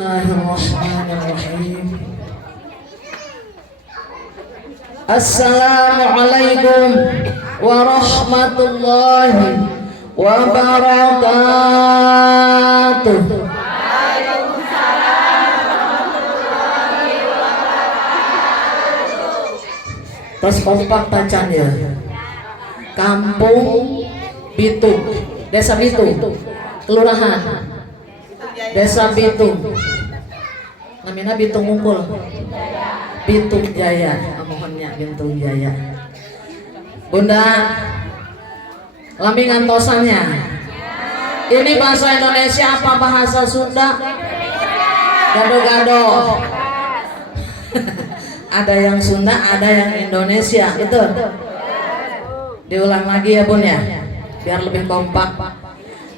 Bismillahirrahmanirrahim. Assalamualaikum warahmatullahi wabarakatuh. Terus kompak tacan ya. Kampung Bitung, Desa Bitung, Kelurahan Desa Bitung, namanya Bitung Unggul, Bitung Jaya, mohonnya Bitung Jaya. Bunda, lami ngantosannya. Ini bahasa Indonesia apa bahasa Sunda? Gado-gado. Ada yang Sunda, ada yang Indonesia, itu. Diulang lagi ya Bun ya, biar lebih kompak.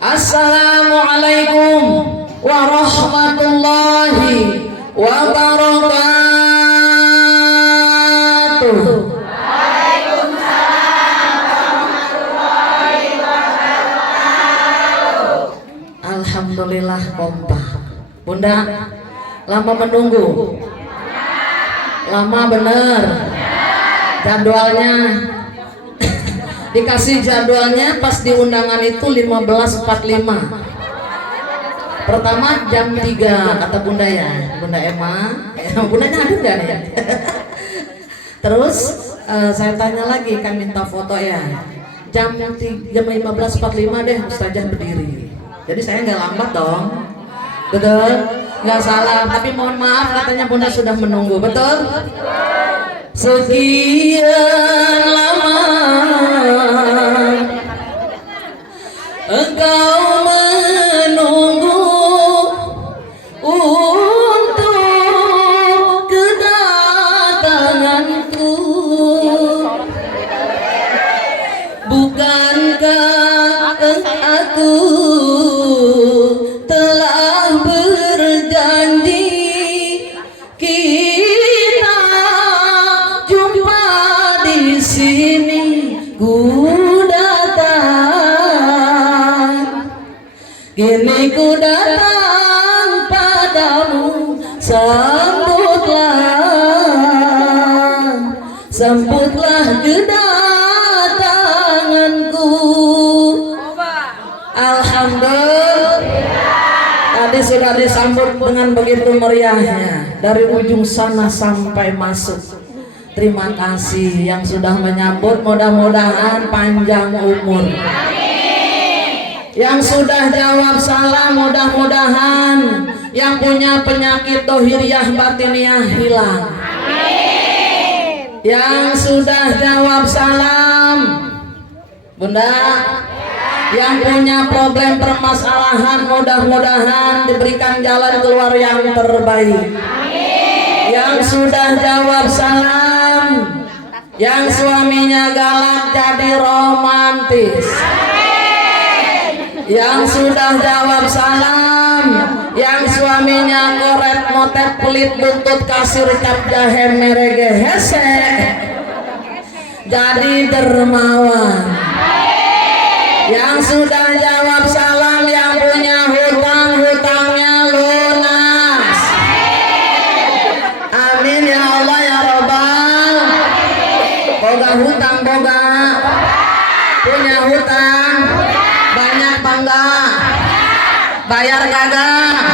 Assalamualaikum warahmatullahi wabarakatuh. Waalaikumsalam warahmatullahi wabarakatuh. Alhamdulillah kompak. Bunda, lama menunggu? Lama bener? Jadwalnya? Dikasih jadwalnya pas di undangan itu 15.45. Pertama jam 3 kata Bunda ya, Bunda Emma. Bundanya ada nggak nih? Terus saya tanya lagi, kan minta foto ya. Jam 15.45 deh Ustazah berdiri. Jadi saya nggak lambat dong. Betul? Nggak salah, tapi mohon maaf katanya Bunda sudah menunggu. Betul? Sekian lama engkau menunggu untuk kedatanganku. Bukankah aku telah berjanji kita jumpa di sini? Ku datang, kini ku datang padamu. Sambutlah kedatanganku. Alhamdulillah, tadi sudah disambut dengan begitu meriahnya dari ujung sana sampai masuk. Terima kasih yang sudah menyambut, mudah-mudahan panjang umur. Yang sudah jawab salam, mudah-mudahan yang punya penyakit dohiriyah batiniah hilang. Yang sudah jawab salam, Bunda, yang punya problem permasalahan, mudah-mudahan diberikan jalan keluar yang terbaik. Yang sudah jawab salam, yang suaminya galak jadi romantis. Yang sudah jawab salam, yang suaminya koret motet pelit buntut kasir cap jahe merege hese jadi dermawan. Yang sudah jawab salam, yang punya hutang-hutangnya lunas. Amin ya Allah ya Rabbal. Boga hutang, boga punya hutang banyak bangga, bayar kagak,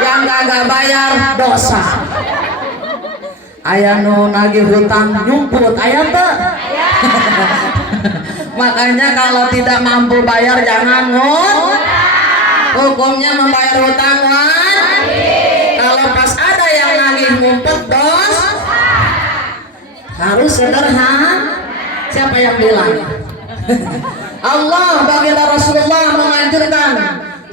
yang kagak bayar dosa. Aya nu nagih hutang nyumput, aya teu? Makanya kalau tidak mampu bayar jangan ngutang. Hukumnya membayar hutang kan? Kalau pas ada yang nagih ngumpet dosa. Harus sederhana. Siapa yang bilang? Allah, baginda Rasulullah menganjurkan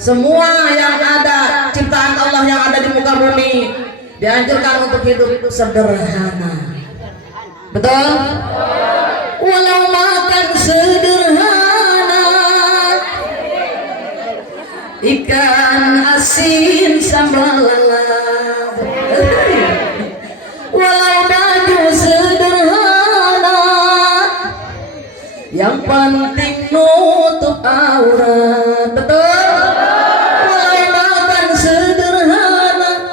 semua yang ada ciptaan Allah yang ada di muka bumi dianjurkan untuk hidup sederhana. Betul? Walau makan sederhana, ikan asin sambal lalap. Walau baju sederhana, yang penting nutup aurat. Betul? Walau makan sederhana,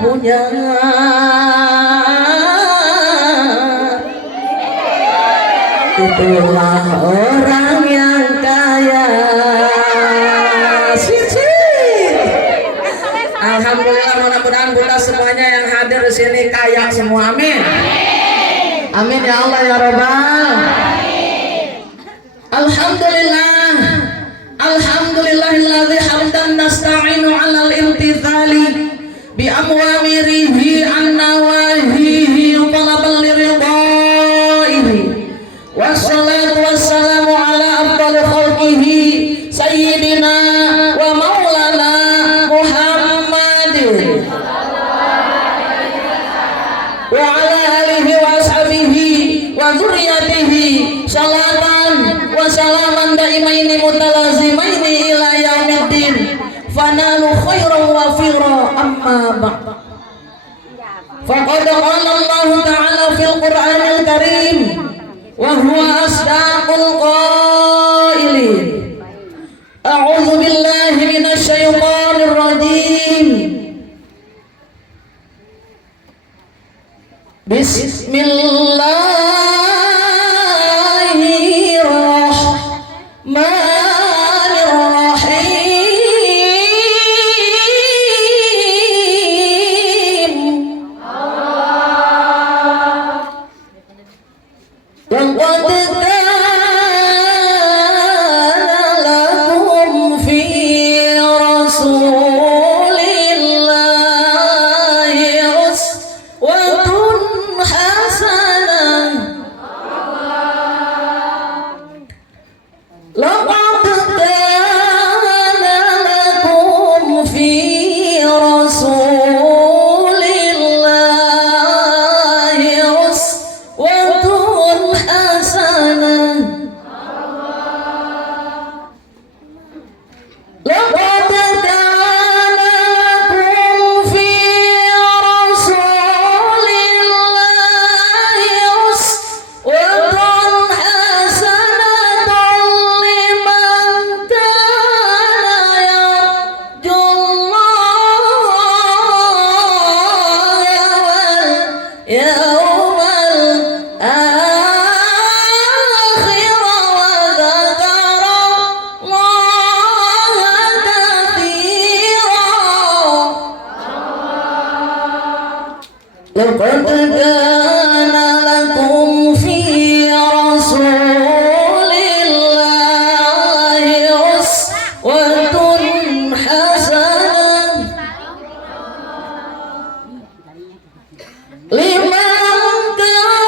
punya. Itulah orang yang kaya. Alhamdulillah, mudah-mudahan Bunda semuanya yang hadir di sini kaya semua. Amin. Amin ya Allah ya Rabbal. Alhamdulillah. Alhamdulillahilladzi hamdan nasta'inu 'alal imtithali bi amwamirihi an nawahihi talabal liridaihi. Wassalatu wassalamu ala afdhalil khalqihi sayyidina wa maulana Muhammadin wa ala alihi wa ashabihi wa dzurriyyatihi salatan wa salaman daimaini mutalazimaini ila yaumiddin fanalu khairan wa fira amma ba'd. Faqad qala Allah ta'ala fil Qur'anil Karim wa huwa asdaqul qailin. A'udzu billahi minasy syaithanir rajim. Bismillahirrahmanirrahim. Laqad kana lakum fi rasulillahi uswatun hasanah. Laqad kana lakum fi rasulillahi uswatun hasanah. Laqad kana lakum fi rasulillahi uswatun hasanatun liman kana yarjullaha wal yawmal akhir wa dzakara Allaha katsira. Laqad kana lakum fi rasulillahi uswatun hasanah liman kana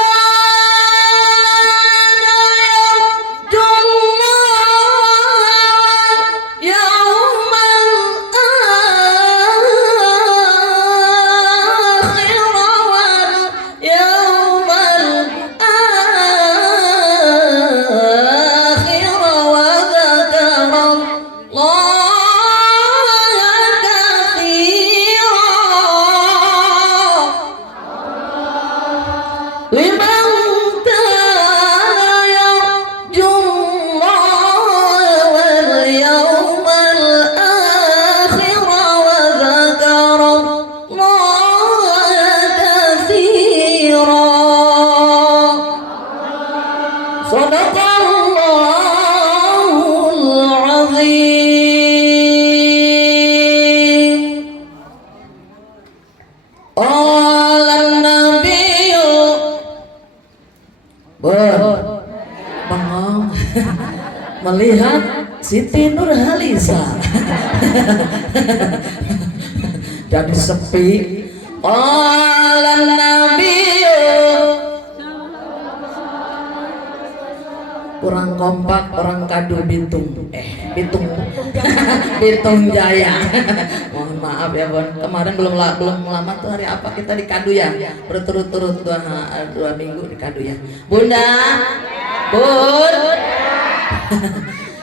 yarjullaha yawmal akhir wal yawmal akhir wa dzakara Allaha katsira. Liman kana yarjullaha wal yawmal akhir wa dzakara Allaha katsira. Shadaqallahul azim. Qala an-nabiyyu bengong melihat Siti Nurhalisa jadi sepi. Qala an-nabiyyu, kurang kompak, orang kadu Bitung Bitung Bitung Jaya. Mohon maaf ya Bon, kemarin belum lama tuh hari apa kita di kadu ya, berturut-turut dua minggu di kadu ya. Bunda, Bun,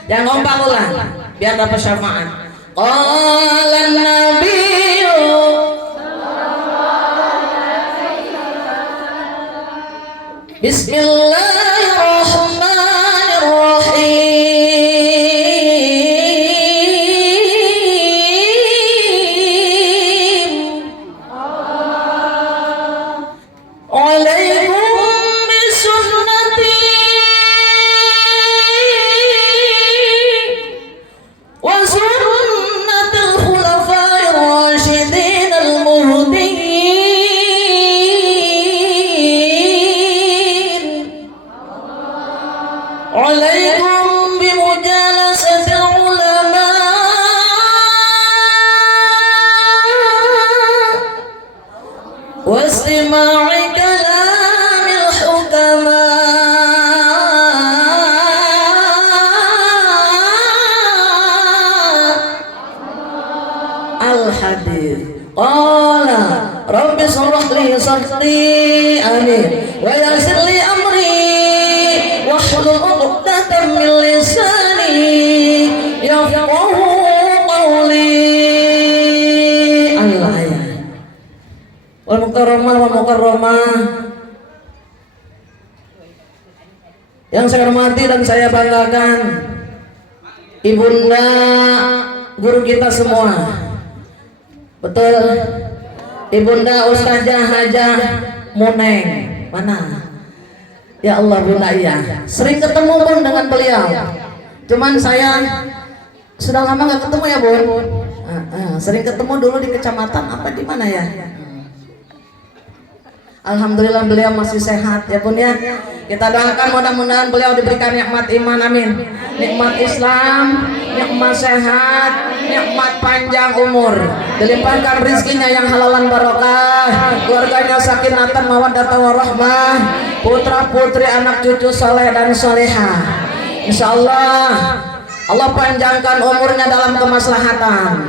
yang kompak ulang biar dapat syafaat. Qala an-nabiyyu Bismillahirrahmanirrahim. واستماع كلام الحكماء الحديث قال رب اشرح لي صدري آمين ويسر لي أمري واحلل عقدة من لساني يفقهوا قولي. Al-ayat wal mukarramah wal mukarramah. Yang saya hormati dan saya banggakan ibunda guru kita semua, betul, ibunda Ustazah Hajah Muneng. Mana? Ya Allah, Bunda, iya. Sering ketemu Bun dengan beliau. Cuman saya sudah lama nggak ketemu ya Bun. Sering ketemu dulu di kecamatan apa di mana ya? Alhamdulillah beliau masih sehat ya Bun ya. Kita doakan mudah-mudahan beliau diberikan nikmat iman, amin. Nikmat Islam, nikmat sehat, nikmat panjang umur. Dilimpahkan rezekinya yang halalan barokah, keluarganya sakinatan mawaddah warahmah, putra-putri anak cucu soleh dan solehah. Insyaallah Allah panjangkan umurnya dalam kemaslahatan,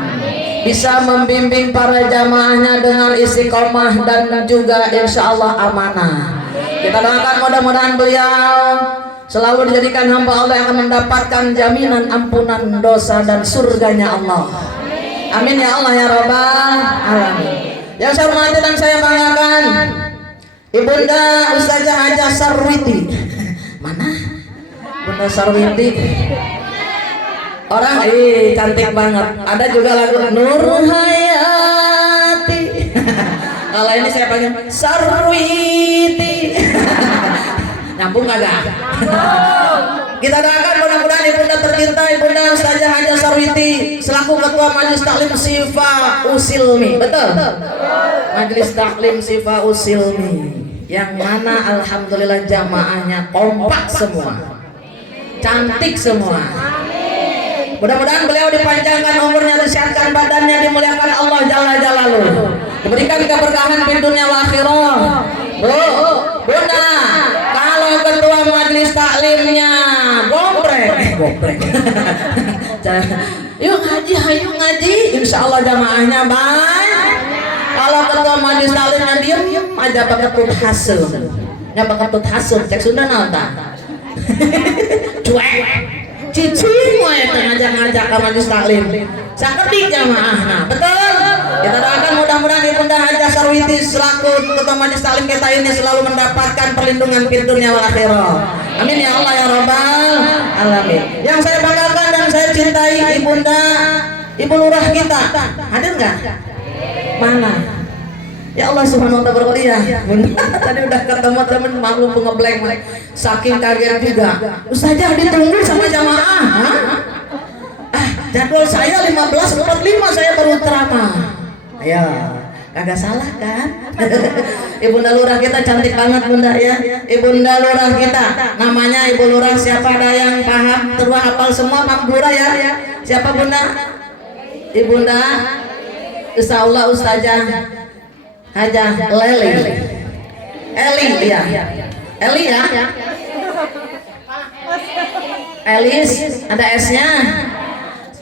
bisa membimbing para jamaahnya dengan istiqomah dan juga insya Allah amanah. Kita doakan mudah-mudahan beliau selalu dijadikan hamba Allah yang akan mendapatkan jaminan ampunan dosa dan surganya Allah. Amin ya Allah ya Rabbal Alamin. Yang saya hormati dan saya banggakan Ibunda Ustazah Hajah Sarwiti. Mana? Bunda Sarwiti. Orang cantik banget. Ada juga lagu Nur Hayati. Kalau ini saya panggil Sarwiti. Nyambung kagak? Kita doakan mudah-mudahan ibunda tercinta Ibunda Ustazah Hajah Sarwiti selaku Ketua Majelis Taklim Sifa Usilmi, betul? Majelis Taklim Sifa Usilmi yang mana alhamdulillah jamaahnya kompak semua, cantik semua. Mudah-mudahan beliau dipanjangkan umurnya, disehatkan badannya, dimuliakan Allah Jalla Jalaluhu, diberikan keberkahan di dunia wal akhirah. Bunda, kalau ketua majelis taklimnya gobrek, yuk ngaji, hayu ngaji, insya Allah jamaahnya baik. Kalau ketua majelis taklimnya diem aja bakatut hasil, nggak bakatut hasil, cek Sunda nata, cuek. Cicing wae ngajak-ngajak ke majelis taklim. Sakedik jamaah. Betul. Kita doakan mudah-mudahan Ibunda Hajah Sarwiti selaku ketua majelis taklim kita ini selalu mendapatkan perlindungan di dunia wal akhirah. Amin ya Allah ya Rabbal Alamin. Yang saya banggakan dan saya cintai Ibunda Ibu Lurah kita. Hadir enggak? Mana? Ya Allah subhanahu wa ta'ala berkuliah. Tadi udah ketemu temen maklum ngeblank, saking kaget juga. Ustazah ditunggu sama jamaah. Jadwal saya 15.45 saya baru ceramah. Ayo, kagak salah kan? Ibunda Lurah kita cantik banget Bunda ya. Ibunda Lurah kita namanya Ibu Lurah, siapa ada yang paham terus hafal semua Mam Lurah ya? Siapa Bunda? Ibunda Insyaallah Ustazah Hajah Eli ya, Eli ya, Elis ada S-nya.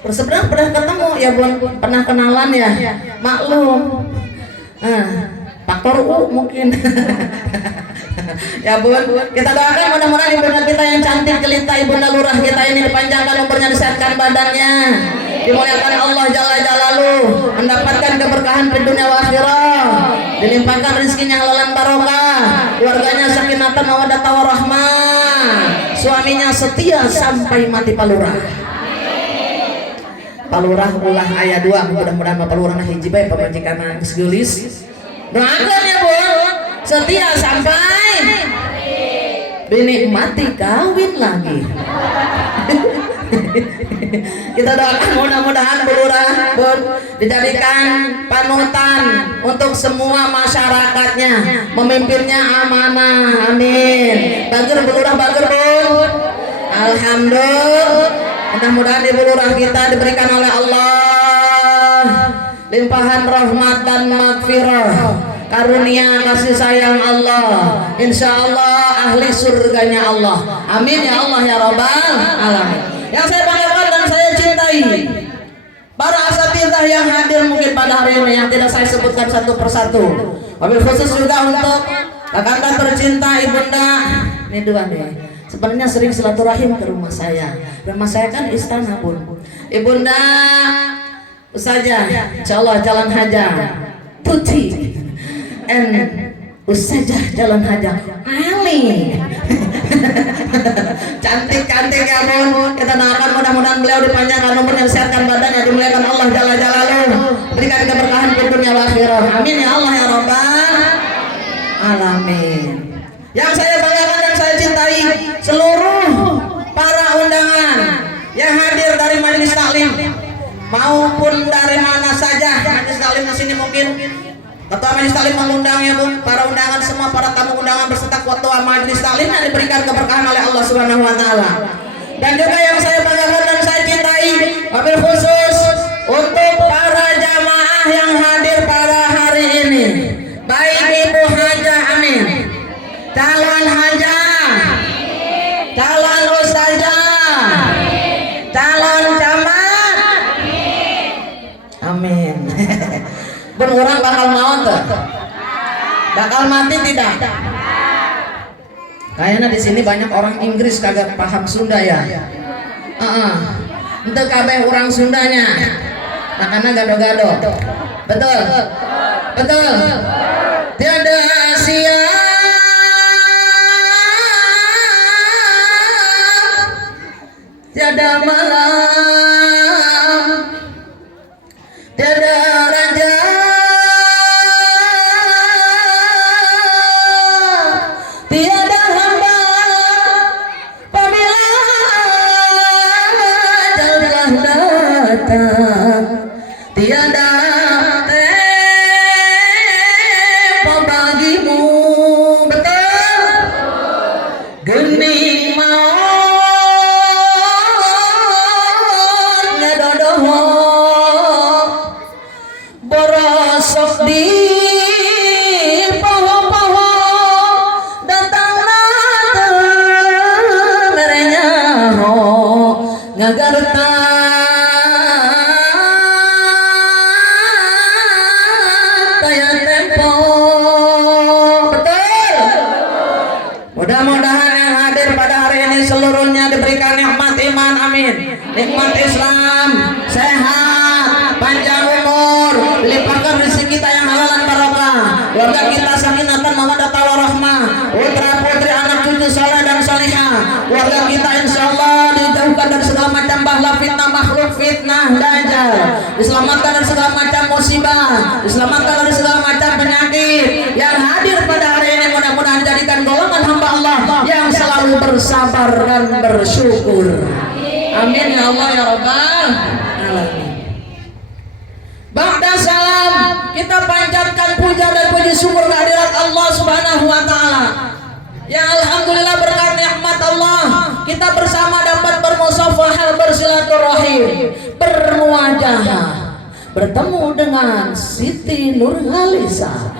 Sebenarnya pernah ketemu ya Bun, pernah kenalan ya, maklum. Faktor U mungkin. Ya Bun, kita doakan mudah-mudahan ibunda kita yang cantik jelita, Ibunda Lurah kita ini dipanjangkan umurnya, disehatkan badannya, dimuliakan Allah Jalla Jalaluhu, mendapatkan keberkahan di dunia wal akhirah, dilimpahkan rezekinya halalan barokah, keluarganya sakinatan mawaddah warahmah, suaminya setia sampai mati palurah. Palurah ulah ayat 2, mudah-mudahan palurah hiji bae pamajikan geus geulis. Doakan ya Bu, setia sampai bini mati kawin lagi. Kita doakan mudah-mudahan Bu Lurah Bun dijadikan panutan untuk semua masyarakatnya, memimpinnya amanah, amin. Bager Bu Lurah, bager Bun. Alhamdulillah, mudah-mudahan Ibu Lurah kita diberikan oleh Allah limpahan rahmat dan magfirah, karunia kasih sayang Allah, insya Allah ahli surganya Allah. Amin ya Allah ya Rabbal alamin. Yang saya banggakan dan saya cintai, para asatidzah yang hadir mungkin pada hari ini yang tidak saya sebutkan satu persatu. Wabil khusus juga untuk kakak tercinta ibunda. Ini dua nih. Sebenarnya sering silaturahim ke rumah saya. Rumah saya kan istana pun. Ibunda Ustazah, insyaallah Jalan Haja Tuti and Ustazah Jalan Haja Ali. Cantik-cantik ya bun. Kita doakan mudah-mudahan beliau dipanjangkan umurnya, disehatkan badannya, dimuliakan Allah Jalla Jalaluhu, berikan keberkahan di dunia wal akhirah. Amin ya Allah ya Rabbal alamin. Yang saya banggakan dan saya cintai seluruh para undangan yang hadir dari majelis taklim maupun dari mana saja. Majelis taklim di sini mungkin ketua majelis taklim mengundang ya Bu, para undangan semua, para tamu undangan berserta ketua majelis taklim yang diberikan keberkahan oleh Allah Subhanahu wa taala. Dan juga yang saya banggakan dan saya cintai wabil khusus untuk para jamaah yang hadir pada hari ini, baik Ibu Hajah Amin, calon hajah, calon ustazah, calon camat. Amin. Ben orang bakal mau tuh, bakal mati tidak? Kayaknya di sini banyak orang Inggris kagak paham Sunda ya. Ente kabeh orang Sundanya, makanya gado-gado. Betul, betul. Tiada sia tiada malam, tiada raja, tiada hamba apabila telah datang, tiada tempo bagimu. Betul, gening borosok di poho-poho datanglah merenya ho ngagarta kayak tempo. Betul. Mudah-mudahan yang hadir pada hari ini seluruhnya diberikan nikmat iman, amin, nikmat Islam, sehat, panjang umur, dilimpahkan rezeki kita yang halal dan barokah, keluarga kita sakinatan mawaddah warahmah, putra putri anak cucu saleh dan salihah, keluarga kita insyaallah dijauhkan dari segala macam bala fitnah makhluk, fitnah dajjal, diselamatkan dari segala macam musibah, diselamatkan dari segala macam penyakit. Yang hadir pada hari ini mudah-mudahan jadikan golongan hamba Allah yang selalu bersabar dan bersyukur. Amin ya Allah ya Rabbal alamin. Ba'da salam, kita panjatkan puja dan puji syukur kehadirat Allah Subhanahu wa taala. Ya alhamdulillah berkat nikmat Allah kita bersama dapat bermusafahah, bersilaturahim, bermuajahah, bertemu dengan Siti Nurhalisa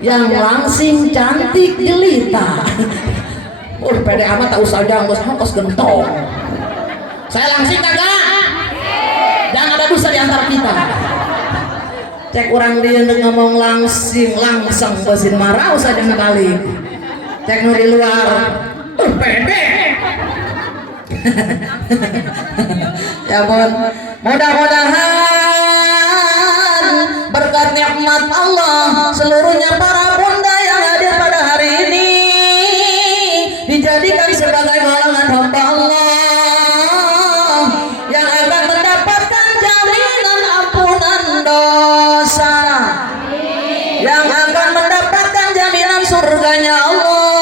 yang langsing cantik jelita. Pede amat tak usah jangan kos gentong. Saya langsing kagak? Jangan ada dosa di antara kita. Cek orang dia ngomong langsing langsung besin marah usah jangan kali. Cek nu di luar, pede. Ya pun, mudah-mudahan berkat nikmat Allah seluruhnya para bunda yang hadir pada hari ini dijadikan sebagai golongan hamba Allah yang akan mendapatkan jaminan ampunan dosa, yang akan mendapatkan jaminan surganya Allah,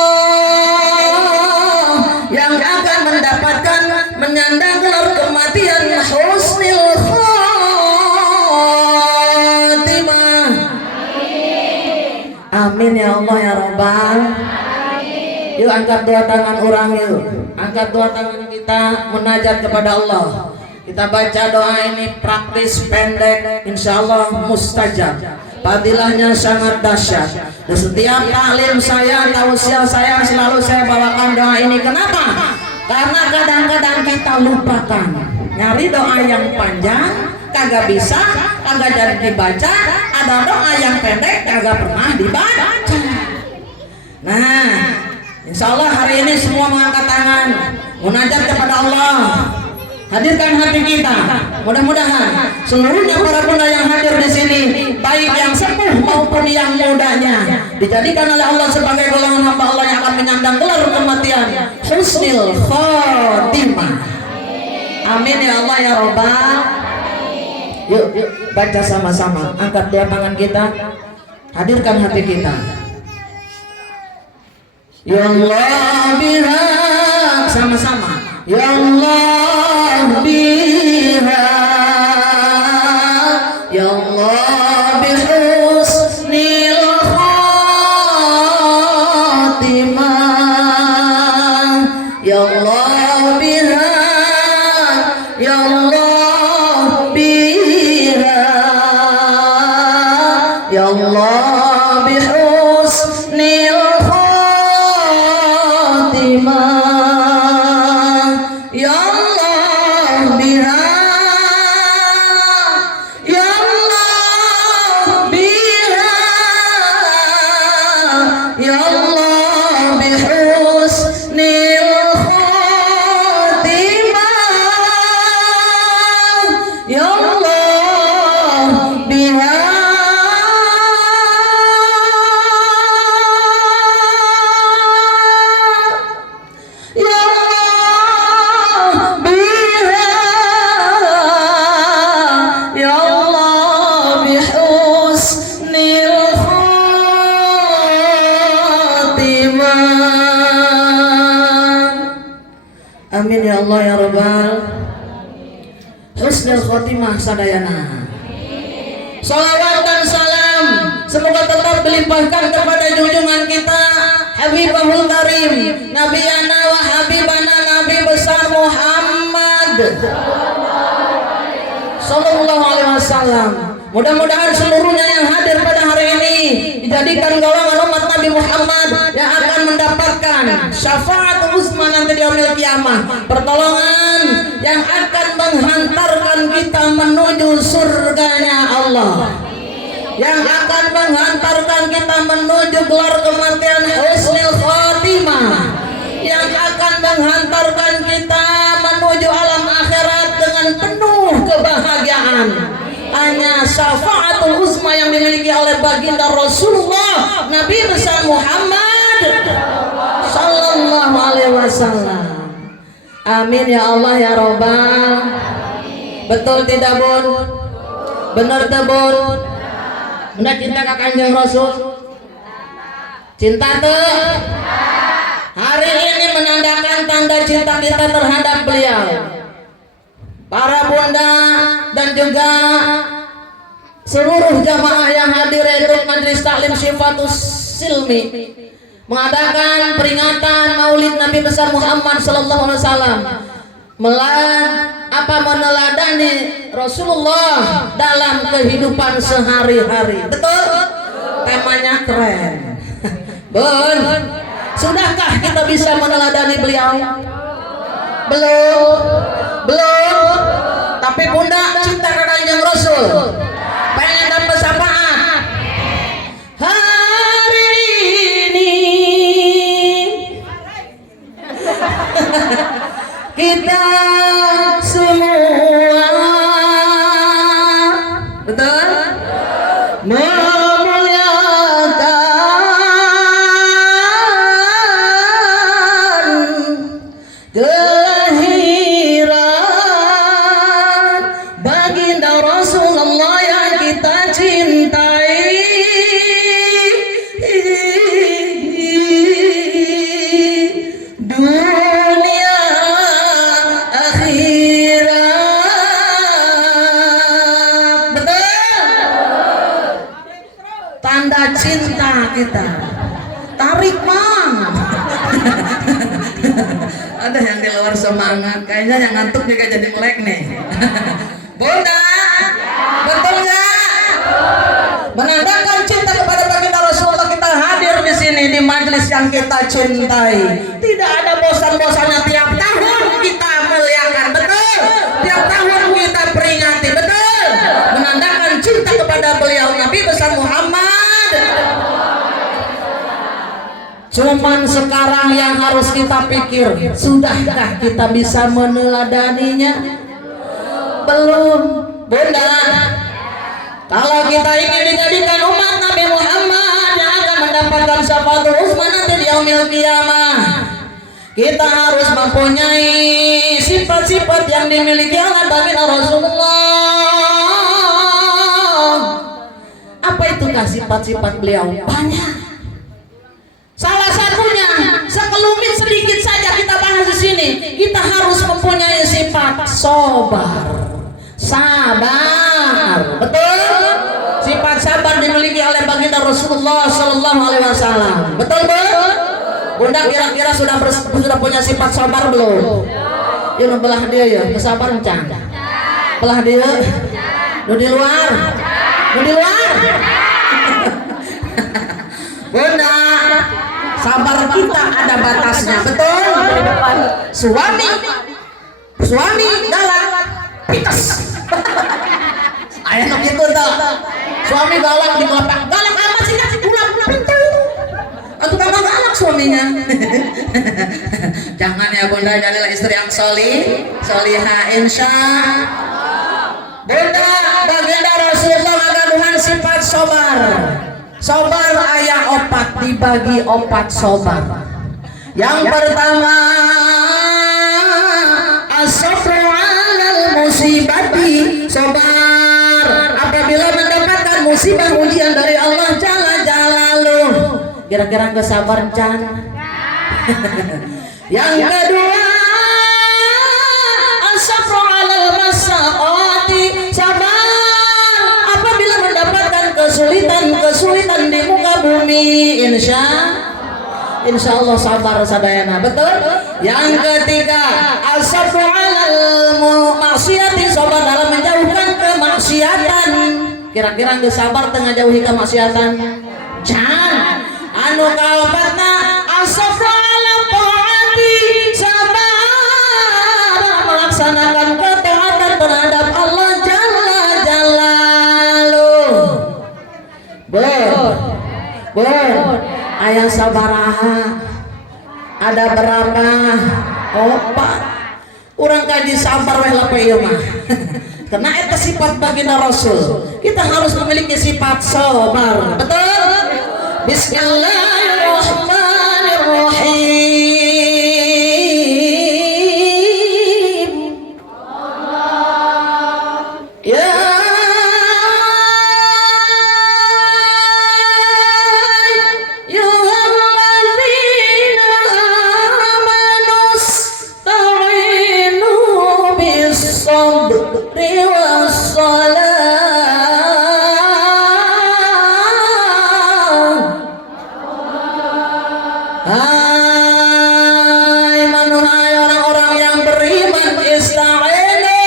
yang akan mendapatkan menyandang gelar kematian husnul khatimah. Amin ya Allah ya Rabbal. Yuk angkat dua tangan orang yuk. Angkat dua tangan kita munajat kepada Allah. Kita baca doa ini praktis pendek, insya Allah mustajab. Fadilahnya sangat dahsyat. Dan setiap taklim saya, tausiah saya selalu saya bawakan doa ini. Kenapa? Karena kadang-kadang kita lupakan. Nyari doa yang panjang kagak bisa, kagak jadi dibaca. Ada doa yang pendek kagak pernah dibaca. Nah, insya Allah hari ini semua mengangkat tangan, munajat kepada Allah. Hadirkan hati kita. Mudah-mudahan seluruhnya para bunda yang hadir di sini, baik yang sepuh maupun yang mudanya, dijadikan oleh Allah sebagai golongan hamba Allah yang akan menyandang gelar kematian husnul khotimah. Amin ya Allah ya Rabbal. Yuk, baca sama-sama. Angkat dua tangan kita. Hadirkan hati kita. Ya Allah biha, sama-sama. Ya Allah biha, ya Allah bihusnil khatimah, ya Allah biha, ya Allah biha, ya Allah bihusnil khatimah. Ya Allah biha, ya Allah biha, ya Allah bihusnil khatimah, ya Allah biha. Amin ya Allah ya Rabbal. Husnul khotimah sadayana. Salawat dan salam semoga tetap dilimpahkan kepada junjungan kita Habibahul Karim, Nabiyana wa Habibana, Nabi besar Muhammad Sallallahu alaihi wasallam. Mudah-mudahan seluruhnya yang hadir pada hari ini dijadikan golongan umat Nabi Muhammad yang akan mendapatkan syafaat uzma nanti di yaumil kiamah, pertolongan yang akan menghantarkan kita menuju surganya Allah, yang akan menghantarkan kita menuju gelar kematian husnul khotimah, yang akan menghantarkan kita menuju alam akhirat dengan penuh kebahagiaan. Hanya syafaatul uzma yang dimiliki oleh baginda Rasulullah Nabi besar Muhammad Sallallahu alaihi wasallam. Amin ya Allah ya Rabbal. Betul tidak Bun? Benar tak Bun? Benar cinta ke Kanjeng Rasul? Cinta tuh? Hari ini menandakan tanda cinta kita terhadap beliau. Para bunda dan juga seluruh jamaah yang hadir ikut majelis taklim Syifatus Silmi mengadakan peringatan Maulid Nabi besar Muhammad Sallallahu Alaihi Wasallam, meneladani Rasulullah dalam kehidupan sehari-hari. Betul? Temanya keren. Bun, sudahkah kita bisa meneladani beliau? Belum. Tapi bunda cinta ke Kanjeng Rasul, pengen dapat syafaat. Hari ini kita semua, betul, memuliakan kelahiran baginda Rasulullah yang kita cintai. Dunia akhirat, betul? Tanda cinta kita. Tarik mang. Ada yang di luar semangat, kayaknya yang ngantuk juga jadi melek nih. Bunda, betul nggak? menandakan cinta kepada baginda Rasulullah, kita hadir di sini di majelis yang kita cintai. Tidak ada bosan-bosannya, tiap tahun kita muliakan, betul. Tiap tahun kita peringati, betul. Menandakan cinta kepada beliau Nabi besar Muhammad. Cuman sekarang yang harus kita pikir, sudahkah kita bisa meneladaninya? Belum, Bunda. Kalau kita ingin dijadikan umat Nabi Muhammad yang akan mendapatkan syafaatul uzma nanti di yaumil qiyamah, kita harus mempunyai sifat-sifat yang dimiliki oleh baginda Rasulullah. Apa itukah sifat-sifat beliau? Banyak. Salah satunya, sekelumit sedikit saja kita bahas di sini. Kita harus mempunyai sifat sabar. Sabar, betul? Sifat sabar dimiliki oleh baginda Rasulullah Sallallahu Alaihi Wasallam. Betul, Bu? Bunda kira-kira sudah punya sifat sabar belum? Ya, belah dia ya, kesabaran can. Belah dia, di luar, di luar. Bunda, sabar kita ada batasnya, betul? Suami galak, pites. Ayah gitu tuh. Suami galak di kelapa, galak amat sih kasih pulang pintu. Atau tambah galak suaminya. Jangan ya Bunda, jadilah istri yang solihah insya. Bunda, baginda Rasulullah mengandungkan sifat sabar. Sabar ayat opat dibagi opat sabar. Yang pertama, as-sabru 'alal musibati, sabar apabila mendapatkan musibah ujian dari Allah Jalla Jalaluh. Kira-kira enggak sabar can? Yang kedua, as-sabru 'alal masaqati, sabar apabila mendapatkan kesulitan di muka bumi. Insya Allah sabar sadayana, betul? Yang ketiga, as-sabru 'alal maksiati, sabar dalam menjauhkan kemaksiatan. Kira-kira nggak sabar tengah jauhi kemaksiatan? Jangan. Anu kaobatna as-sabru 'ala taati, sabar melaksanakan ketaatan terhadap Allah Jalla Jalaluh. Ayah sabaraha ada berapa? Opat. Orang kaji sabar weh lape ieu mah. Karena eta sifat baginda Rasul. Kita harus memiliki sifat sabar. Betul? Bismillahirrahmanirrahim. Ya orang-orang yang beriman, ista'inu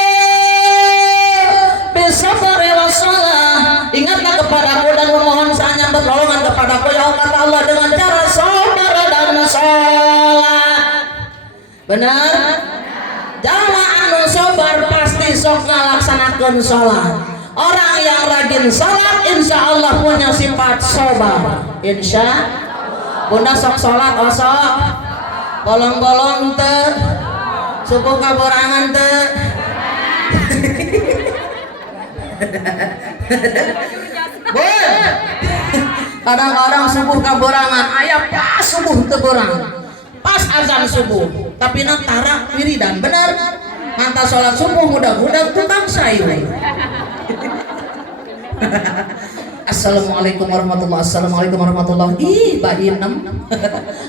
bisabri wassalah, ingatlah kepadaku dan memohon sanya pertolongan kepadaku ya kata Allah dengan cara sabar dan salat. Benar? Jamaah anu sabar pasti sok ngalaksanakeun salat. Orang yang rajin salat insya Allah punya sifat sabar. Insya Bunda sok salat osok bolong-bolong teh subuh kaborangan teh. Kadang-kadang subuh kaborangan ayah pas subuh teborang pas azan subuh tapi nantara wiridan benar nganta sholat subuh mudah-mudahan tukang sayur. Assalamualaikum warahmatullahi wabarakatuh. Assalamualaikum warahmatullahi. Ih, Mbak Inem.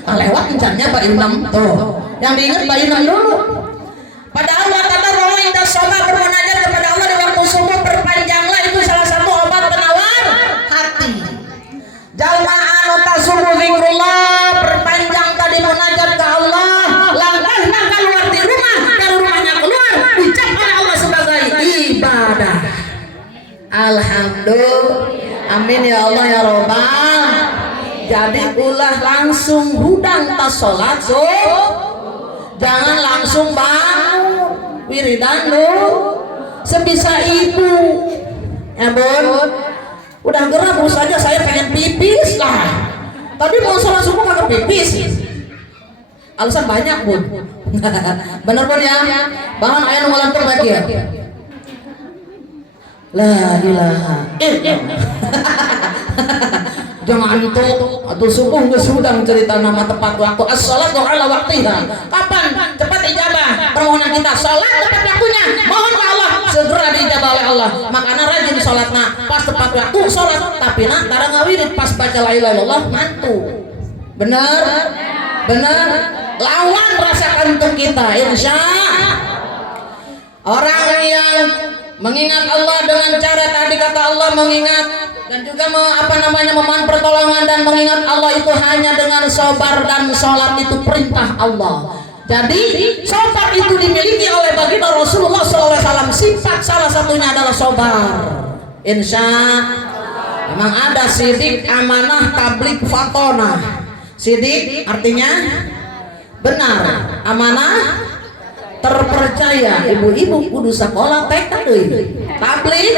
Lewat encannya Mbak Inem tuh. Yang diingat Mbak Inem dulu. Padahal kata roh indah sholat bermunajat kepada Allah di waktu subuh, perpanjanglah, itu salah satu obat penawar hati. Jalma anu subuh zikrullah, perpanjang tadi munajat ke Allah, langkahnya keluar di rumah, dari rumahnya keluar ucap oleh Allah sebagai ibadah. Alhamdulillah. Amin ya Allah ya Robbal. Jadi ulah langsung hudang tas sholat jangan langsung bangun wiridan lu sebisa ibu ya bun. Udah gerak bus aja, saya pengen pipis lah. Tadi mau sholat subuh kagak pipis. Alasan banyak bun. Bener bun ya. Bahan ayat nomor lantur lagi ya. La ilaha illallah. Jangan antuk atau subuh nggak sudah cerita nama tepat waktu. As-salatu ala waktiha. Kapan cepat ijabah permohonan kita? Salat tepat waktunya. Mohon ke Allah segera diijabah oleh Allah. Makanya rajin salatna pas tepat waktu salat. Tapi nak tara ngawirit pas baca la ilaha illallah mantu. Benar? Benar? Lawan rasa kantuk kita insya orang yang mengingat Allah dengan cara tadi kata Allah mengingat dan juga memohon pertolongan dan mengingat Allah itu hanya dengan sabar dan sholat itu perintah Allah. Jadi sabar itu dimiliki oleh baginda Rasulullah SAW. Sifat salah satunya adalah sabar. Insya memang ada sidik, amanah, tablik, fatona. Sidik artinya benar, amanah, terpercaya. Ibu-ibu kudu sekolah TK deui. Tablik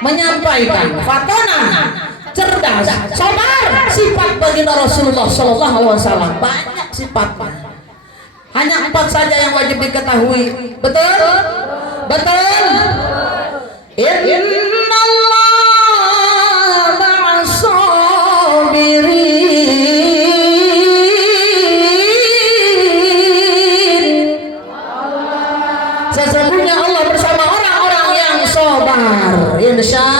menyampaikan, fatona cerdas, sabar, sifat baginda Rasulullah sallallahu alaihi wasallam. Banyak sifatnya. Hanya 4 saja yang wajib diketahui. Betul? Betul? Innallaha ma'as-sabirin. Sesungguhnya Allah bersama orang-orang yang sabar. Insya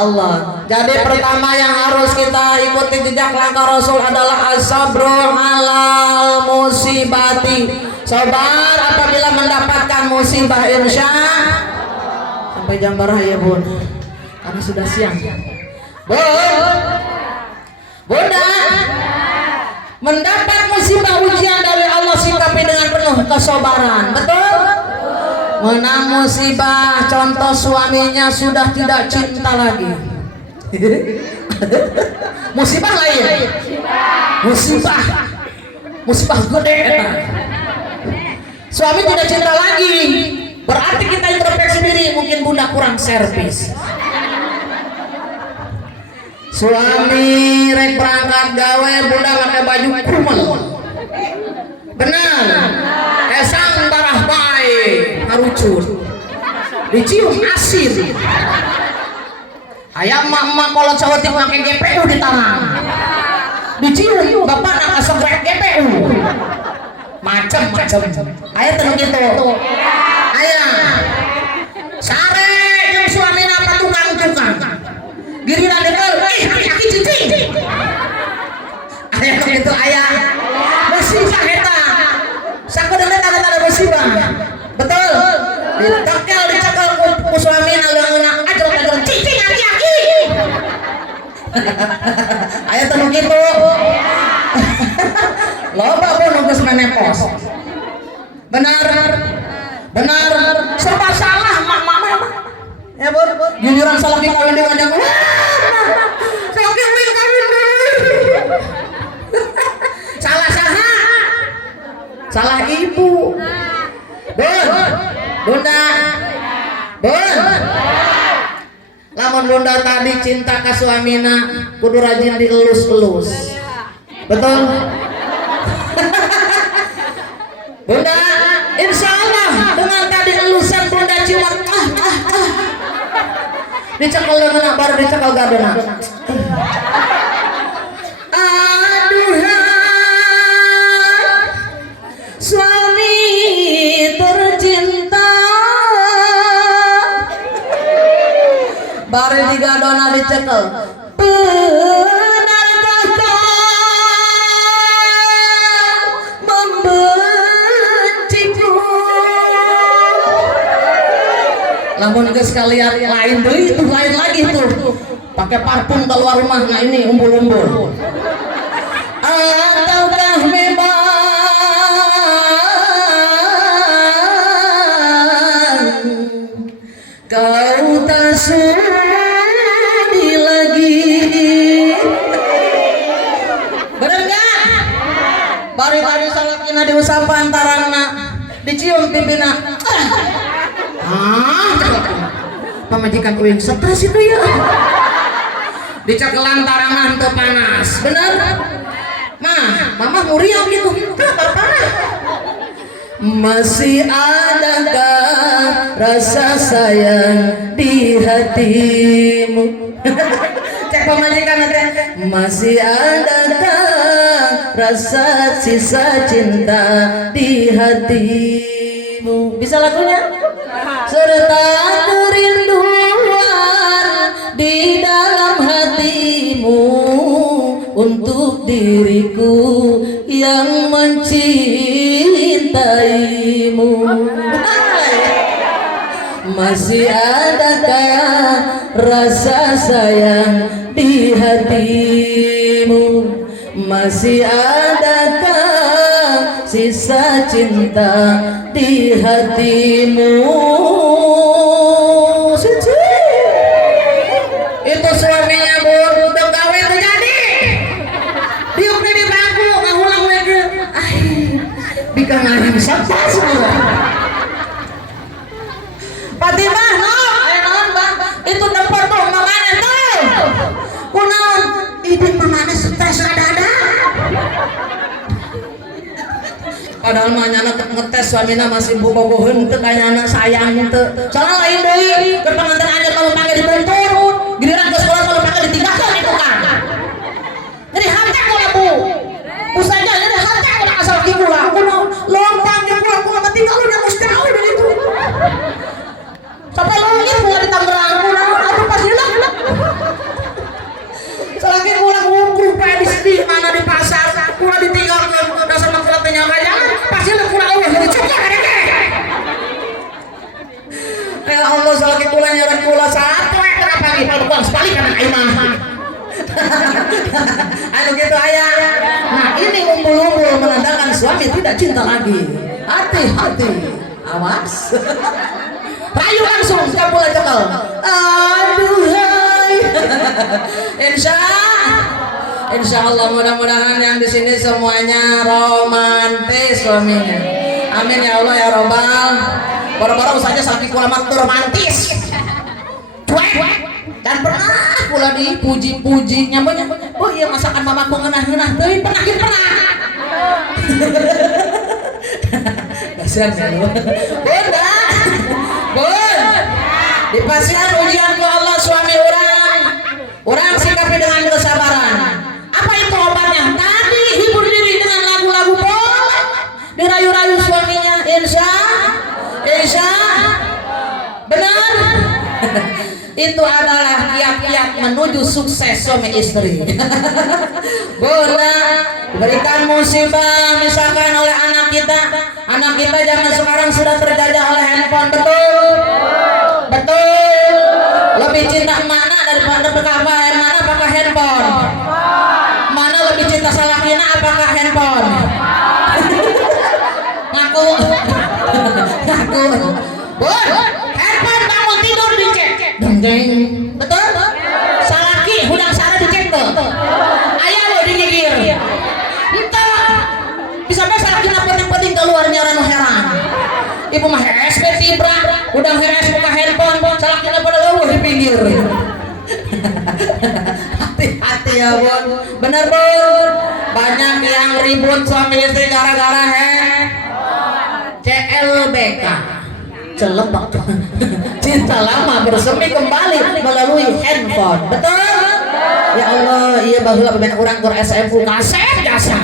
Allah. Jadi pertama yang harus kita ikuti jejak langkah Rasul adalah as-sabru alal musibati. Sabar apabila mendapatkan musibah insya. Sampai jam berapa ya bun? Karena sudah siang. Bunda, mendapat musibah ujian dari Allah sikapi dengan penuh kesabaran. Betul? Menang musibah, contoh suaminya sudah tidak cinta lagi. Musibah lain. Musibah gede. Suami tidak cinta lagi. Berarti kita introspeksi diri, mungkin bunda kurang servis. Suami rek berangkat gawe, bunda pakai baju kumel. Benar. Esang barah baik, harucut. Dicium asir. Ayam emak kalau cowok pakai GPU di tangan. Dicium bapak nak kesegrek GPU. Macam-macam. Ayah tenang gitu. Ayah. Sare yang suami apa tukang-tukang. Giliran dekel, aki cicing. Ayah gitu ayah. Musibah eta. Sakudeuna tanda-tanda musibah. Betul. Ditekel dicekel ku suami naleuna ajrok-ajrok cicing aki-aki. Ayah tenang gitu. Loba pun nunggus menepos. Benar. Serba salah mama. Ya bun. Giliran salah dikawin di wajah. Saya kawin salah. Salah ibu. Bunda. Lamun bunda tadi cinta ke suamina kudu rajin dielus-elus. Betul? Bunda, insya Allah dengan tadi elusan bunda ciuman dicekel dengan baru dicekel gadona. Aduhai suami tercinta, baru digadona dicekel. Namun ke sekalian lain deui itu lain lagi tuh. Pakai parfum keluar rumah, nah ini umbul-umbul. Ataukah memang kau tak sudi Bari tadi salakina diusap antarana dicium pimpina. Pamajikan uing stres itu ya. Dicekelan tarangan teu panas. Bener? Mama muriau gitu. Bapak. Masih adakah rasa sayang di hatimu? Cek pemajikan nanti. Masih adakah rasa sisa cinta di hatimu? Bisa lagunya? Serta kerinduan di dalam hatimu untuk diriku yang mencintaimu. Masih adakah rasa sayang di hatimu? Masih adakah sisa cinta di hatimu? Suci. Itu suaminya Bu, udah gawe terjadi. Diuk di bangku, ngulang lagi. Bika ngalim sabta semua. Fatimah, no, non bang, itu tempat tuh mamanya tuh. Kunaon, ibu mamanya stres ada. Padahal manyana ngetes suamina masih bobogoheun teu kaya anak sayang teu. Soalnya lain deui, keur panganten aja kalau pakai dituntun, giliran ke sekolah kalau pakai ditinggalkan itu kan. Jadi hantek ulah Bu. Usahanya jadi hantek ulah asal kieu ulah. Kuno lompang ge ulah kuno tinggal udah mesti tahu dari itu. Sampai lagi ulah di Tangerang ulah atuh pas hilang. Selagi ulah ngumpul pedis di mana di pasar, ulah ditinggalkan dasar maksudnya penyampaian. Pasti lu kurang eueuh jadi cukup mereka. Ya Allah salaki kula nyaran kula satu kenapa iki uang sekali kana aing mah. Anu gitu aya. Nah, ini umbul-umbul menandakan suami tidak cinta lagi. Hati-hati. Awas. Rayu langsung siap pula cekel. Aduhai. Insya Allah mudah-mudahan yang di sini semuanya romantis suaminya. Amin ya Allah ya Robbal. Baru-baru saja sakit kula mantu romantis. Cuek. Dan pernah kula dipuji-puji nyambanya. Oh iya masakan mamaku ngenah-ngenah teuing pernah. Kasihan ya lu. Bunda. Bun. Dipasihan ujian ku Allah suami orang sikapi dengan kesabaran. Apa itu obatnya? Tadi hibur diri dengan lagu-lagu pop, dirayu-rayu suaminya. Insya benar. Itu adalah kiat-kiat menuju sukses suami istri. Bunda, berikan musibah misalkan oleh anak kita zaman sekarang sudah terjajah oleh handphone, betul. Lebih cinta mana daripada mana apakah handphone? Mana lebih cinta salakina apakah handphone? Ngaku. Bun, handphone bangun tidur dicek. Deng. Betul? Salaki hudang sara dicek tuh. Aya lo digigir. Entah. Bisa salakina penting-penting keluarnya ranu heran. Ibu mah heres betibra, udang heres buka handphone, salakina pada leuweuh di pinggir. Hati-hati ya Bun. Bener Bun. Banyak yang ribut suami istri gara-gara CLBK. Celebak. Cinta lama bersemi kembali melalui handphone. Betul? Ya Allah, iya baheula bebenah urang keur SMU kaset jasa.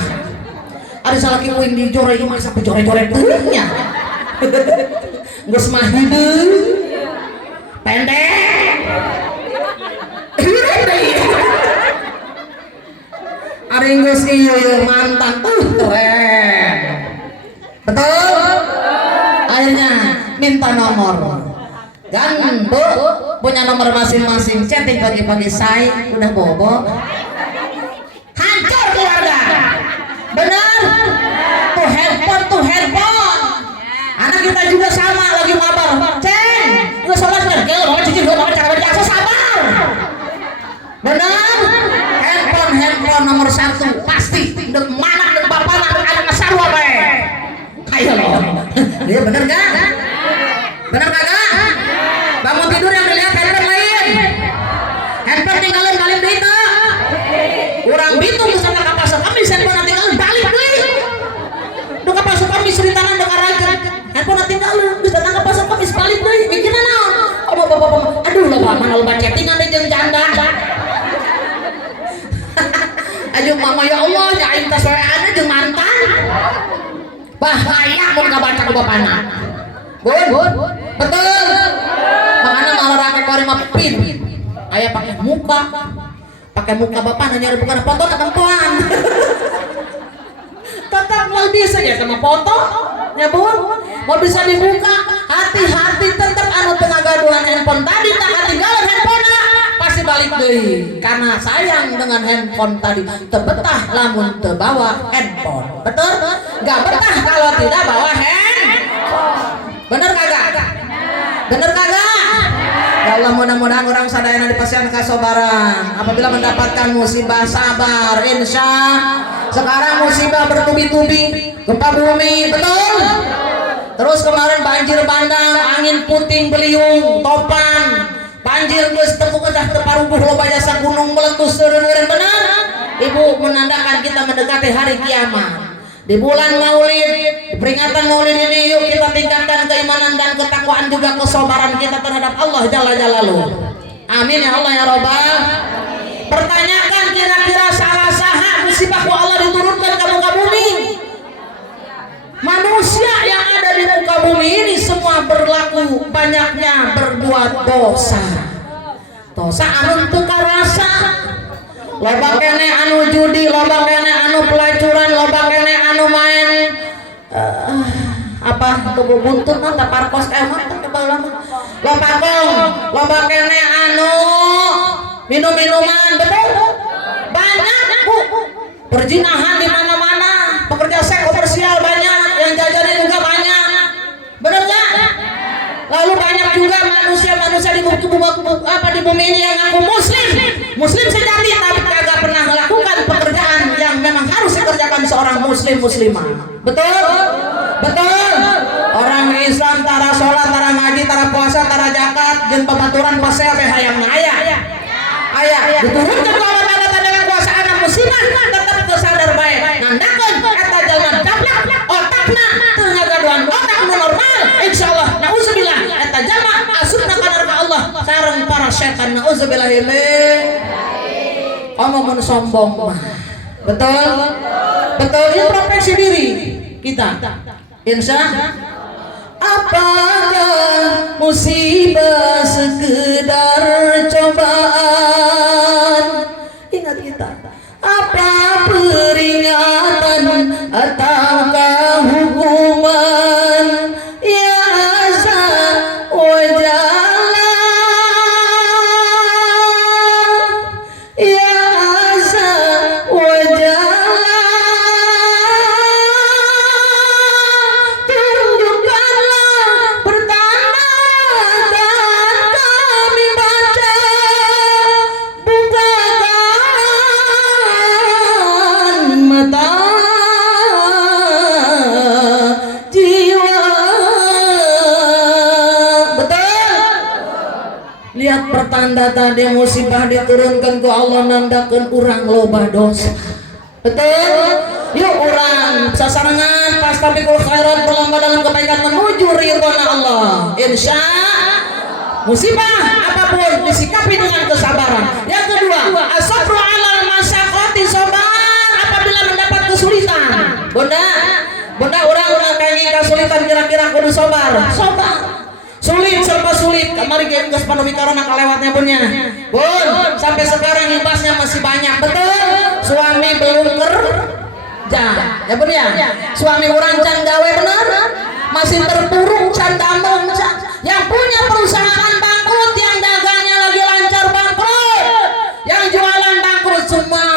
Ada salaki uing di jore ieu masa pejore-jore teuingnya. Geus mah hideung. Pendek. Ari geus ieu mantan keren. Betul? Akhirnya minta nomor. Dan Bu punya nomor masing-masing, chatting pagi-pagi say udah bobo. Hancur keluarga. Benar? Tuh handphone. Anak kita juga sama lagi mabar. Ceng, nggak salah kerja, mau cuci dulu, cara berjasa sabar. Benar? Handphone nomor 1 pasti. Dek mana dek bapak anak loba chattingan deh jeung janda. Ayo mama ya Allah nya aing teh soeana jeung mantan. Bahaya mun ngabaca ku bapana. Bun. Betul. Makanya malah rame kori mah pin. Aya pakai muka. Pakai muka bapana nyari bukan foto na tempoan. Tetap mau bisa ya sama foto. Ya Bun. Mau bisa dibuka. Hati-hati tetap anu tengah gaduhan handphone tadi tak ketinggalan handphone pasti balik deui karena sayang dengan handphone tadi tebetah lamun teu bawa handphone. Betul? Gak betah kalau tidak bawa handphone. Bener kagak? Bener kagak? Ya Allah mudah-mudahan orang sadayana dipasihan kasobaran apabila mendapatkan musibah sabar insya. Sekarang musibah bertubi-tubi gempa bumi. Betul? Terus kemarin banjir bandang, angin puting beliung, topan, banjir geus teu kedah teu parubuh loba jasa gunung meletus seureun-eureun benar. Ibu menandakan kita mendekati hari kiamat. Di bulan Maulid, di peringatan Maulid ini yuk kita tingkatkan keimanan dan ketakwaan juga kesabaran kita terhadap Allah Jalla Jalaluhu. Amin ya Allah ya Rabbal. Pertanyakan kira-kira salah saha musibah ku Allah diturunkan ke muka bumi. Manusia yang ada di muka bumi ini semua berlaku banyaknya berbuat dosa. Dosa anu teu karasa. Loba kene anu judi, loba kene anu pelacuran, loba kene anu main apa tubuh buntut mah teh parkos emang teh baheula mah. Loba kene anu minum-minuman, betul? Banyak Bu. Perjinahan di mana-mana, pekerja seks komersial banyak, yang jajanin juga banyak. Bener nggak? Lalu banyak juga manusia-manusia di bumi ini yang ngaku muslim sejati tapi kagak pernah melakukan pekerjaan yang memang harus dikerjakan seorang muslimah. Betul? Orang Islam tara sholat, tara ngaji, tara puasa, tara zakat, jeung pabaturan pasea teh hayang aya. Diturunkeun ku Allah tanda-tanda kekuasaan musibah tetap teu sadar bae. Nandakeun eta jalma dablek otakna teu ngagaduhan otak nu normal. Insyaallah nauzubillah eta jalma asupna ka neraka Allah sareng para setan nauzubillah min. Omong sombong mah. Betul introspeksi diri kita. Insya apakah musibah sekedar cobaan? Ingat kita. Apa peringatan ataukah hukuman? Ya asa wajalla, ya asa wajalla. Lihat pertanda tadi musibah diturunkan ku Allah nandakeun urang loba dosa. Betul? Yuk urang sasarangan fastabiqul khairat berlomba dalam kebaikan menuju ridhona Allah. Insya musibah apapun disikapi dengan kesabaran. Yang kedua, as-sabru 'alal masyaqqati, sabar apabila mendapat kesulitan. Bunda urang kayaknya kesulitan kira-kira kudu sabar. Sulit serba sulit, kemarin kita geus pandemi corona kalewatnya Bunnya. Bun, sampai sekarang imbasnya masih banyak. Betul? Suami belum kerja. Ya Bun ya? Suami orang can gawe bener, masih terpuruk can damong can. Yang punya perusahaan bangkrut, yang dagangnya lagi lancar bangkrut. Yang jualan bangkrut semua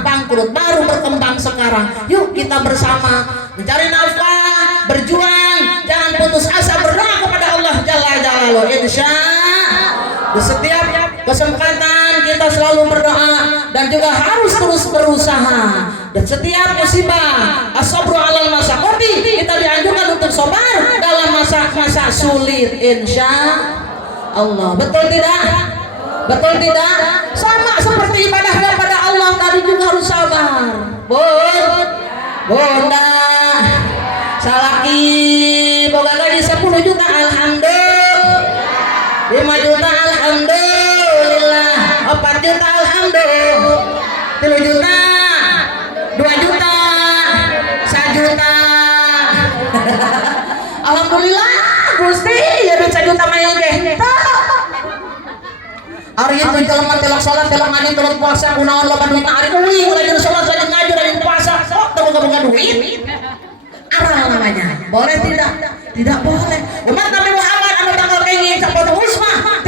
bangkrut, baru berkembang sekarang. Yuk kita bersama mencari nafkah, berjuang, jangan putus asa, berdoa kepada Allah Jalla Jalaluhu. Insya di setiap kesempatan kita selalu berdoa dan juga harus terus berusaha. Dan setiap musibah as-sabru 'alal masyaqqati, kita dianjurkan untuk sabar dalam masa-masa sulit. Insya Allah. Betul tidak? Sama seperti ibadah kepada Allah tadi juga harus sabar. Bunda salaki boga gaji 10 juta alhamdulillah, 5 juta alhamdulillah, kita main ge. Ari itu jelema telak salat telak ngaji telak puasa kunaon loba duit ari uing rajin salat rajin ngaji rajin puasa sok teu boga duit. Aral namanya. Boleh tidak? Tidak boleh. Umat Nabi Muhammad anu bakal kenging sapodo usmah.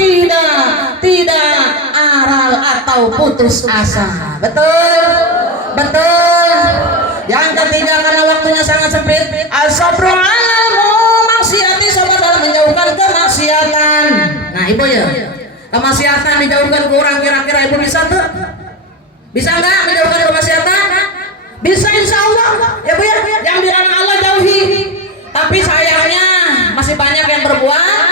Tidak aral atau putus asa. Betul? Betul. Yang ketiga karena waktunya sangat sempit, as-sabru 'alal maksiati, sabar dalam menjauhkan kemaksiatan. Nah, Ibu ya. Kemaksiatan dijauhkan ke orang, kira-kira Ibu bisa tuh? Bisa enggak menjauhkan kemaksiatan? Bisa insya Allah ya Bu ya, yang dilarang Allah jauhi. Tapi sayangnya masih banyak yang berbuat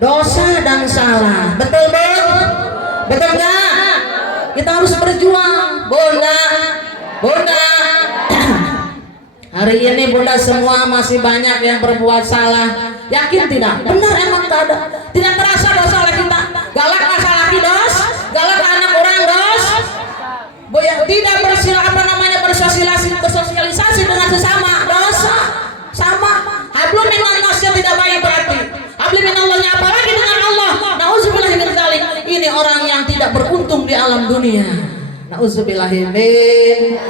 dosa dan salah. Betul Bu? Betul enggak? Kita harus berjuang. Bunda hari ini Bunda semua masih banyak yang berbuat salah. Yakin tidak? Benar emang tak ada. Tidak terasa dosa oleh kita. Galak masalah laki dos, galak anak orang dos. Bu ya, tidak bersosialisasi dengan sesama dosa. Sama. Hablum minallah tidak baik berarti. Hablum minallahnya apalagi dengan Allah. Nauzubillah min dzalik. Ini orang yang tidak beruntung di alam dunia. Nauzubillah min.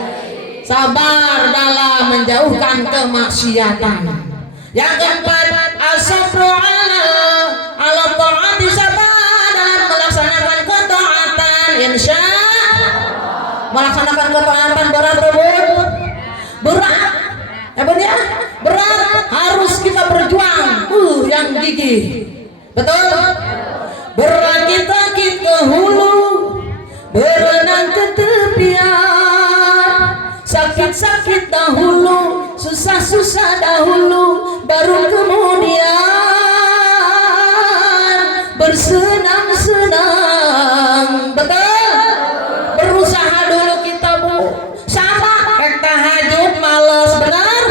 Sabar dalam menjauhkan kemaksiatan. Yang keempat, as-sabru 'ala ta'ati, sabar dalam melaksanakan ketaatan. Insya melaksanakan ketaatan berat berat ya Bu ya, berat, harus kita berjuang yang gigih. Betul? Berakit-akit ke hulu, berenang ke tepian, sakit-sakit dahulu, susah-susah dahulu, baru kemudian bersenang-senang. Betul? Berusaha dulu kita Bu. Sama kayak tahajud males, benar?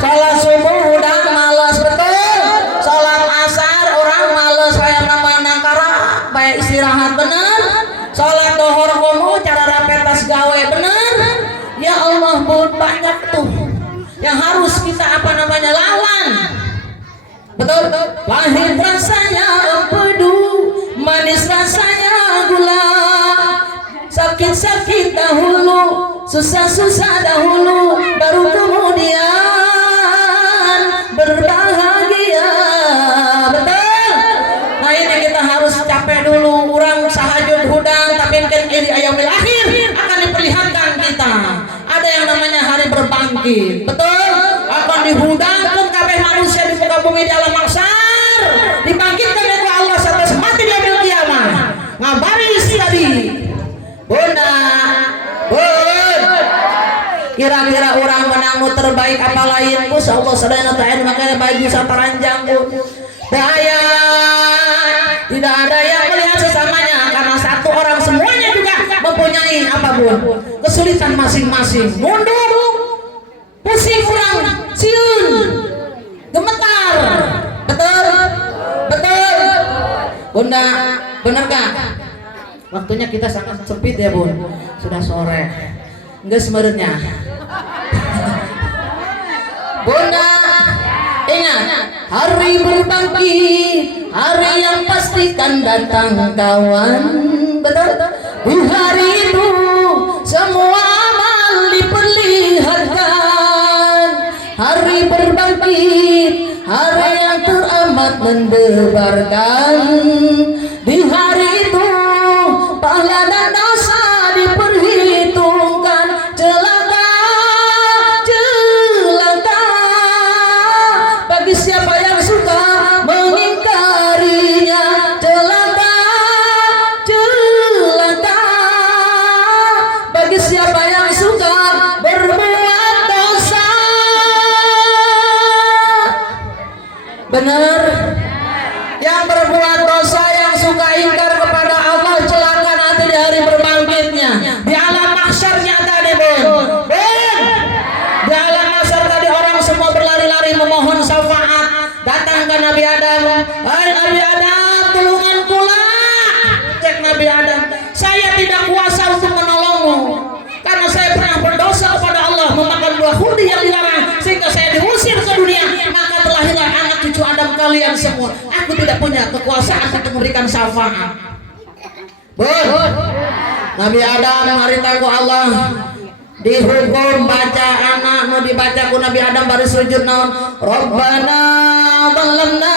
Salat subuh udah males, betul? Salat asar orang males kayak nama nangkara, kayak istirahat, benar? Salat dohor komo cara rapetas gawe, benar? Ya Allah Bu, banyak tuh yang harus kita lawan. Betul? Pahit rasanya empedu, manis rasanya gula, sakit-sakit dahulu, susah-susah dahulu, baru kemudian berbahagia. Betul? Nah ini kita harus capek dulu. Orang sahajud hudang tapi mungkin iri ayamil akhir akan diperlihatkan kita. Ada yang namanya hari berbangkit. Betul? Akan dihudangkan kabeh manusia di muka bumi di alam mahsyar, dibangkitkan oleh Allah sampai mati di yaumil kiamah. Ngabaris tadi Bunda, kira-kira orang menang terbaik apa lain Bu? Allah Subhanahu wa ta'ala makanya baju saparanjang Bu. Daya tidak ada yang melihat sesamanya karena satu orang semuanya juga mempunyai apa Bu? Kesulitan masing-masing. Mundur, pusing kurang, siun, gemetar. Betul? Betul? Bunda, benar gak? Waktunya kita sangat sempit ya Bun. Sudah sore. Enggak sebenarnya. Bunda, ingat hari berbangkit, hari yang pastikan datang kawan. Betul? Di hari itu semua amal diperlihatkan. Hari berbangkit, hari yang teramat mendebarkan. Di hari itu pahala dan dosa diperhitungkan. Celaka, celaka bagi siapa yang suka mengingkarinya. Celaka, celaka bagi siapa yang suka berbuat dosa. Benar? Yang berbuat dosa, yang suka ingkar kepada Allah, celaka nanti di hari berbangkitnya, di alam mahsyarnya tadi Bun. Di alam mahsyar tadi orang semua berlari-lari memohon syafaat. Datang ke Nabi Adam, hai Nabi Adam, tulungan kula. Cek Nabi Adam, saya tidak kuasa untuk menolongmu karena saya pernah berdosa kepada Allah, memakan buah khuldi yang dilarang, sehingga saya diusir ke dunia. Maka terlahirlah anak cucu Adam kalian semua. Aku aku tidak punya kekuasaan untuk memberikan syafaat. Bun, Nabi Adam harita ku Allah dihukum baca anak nu dibaca ku Nabi Adam baru sujud naon Rabbana dhallamna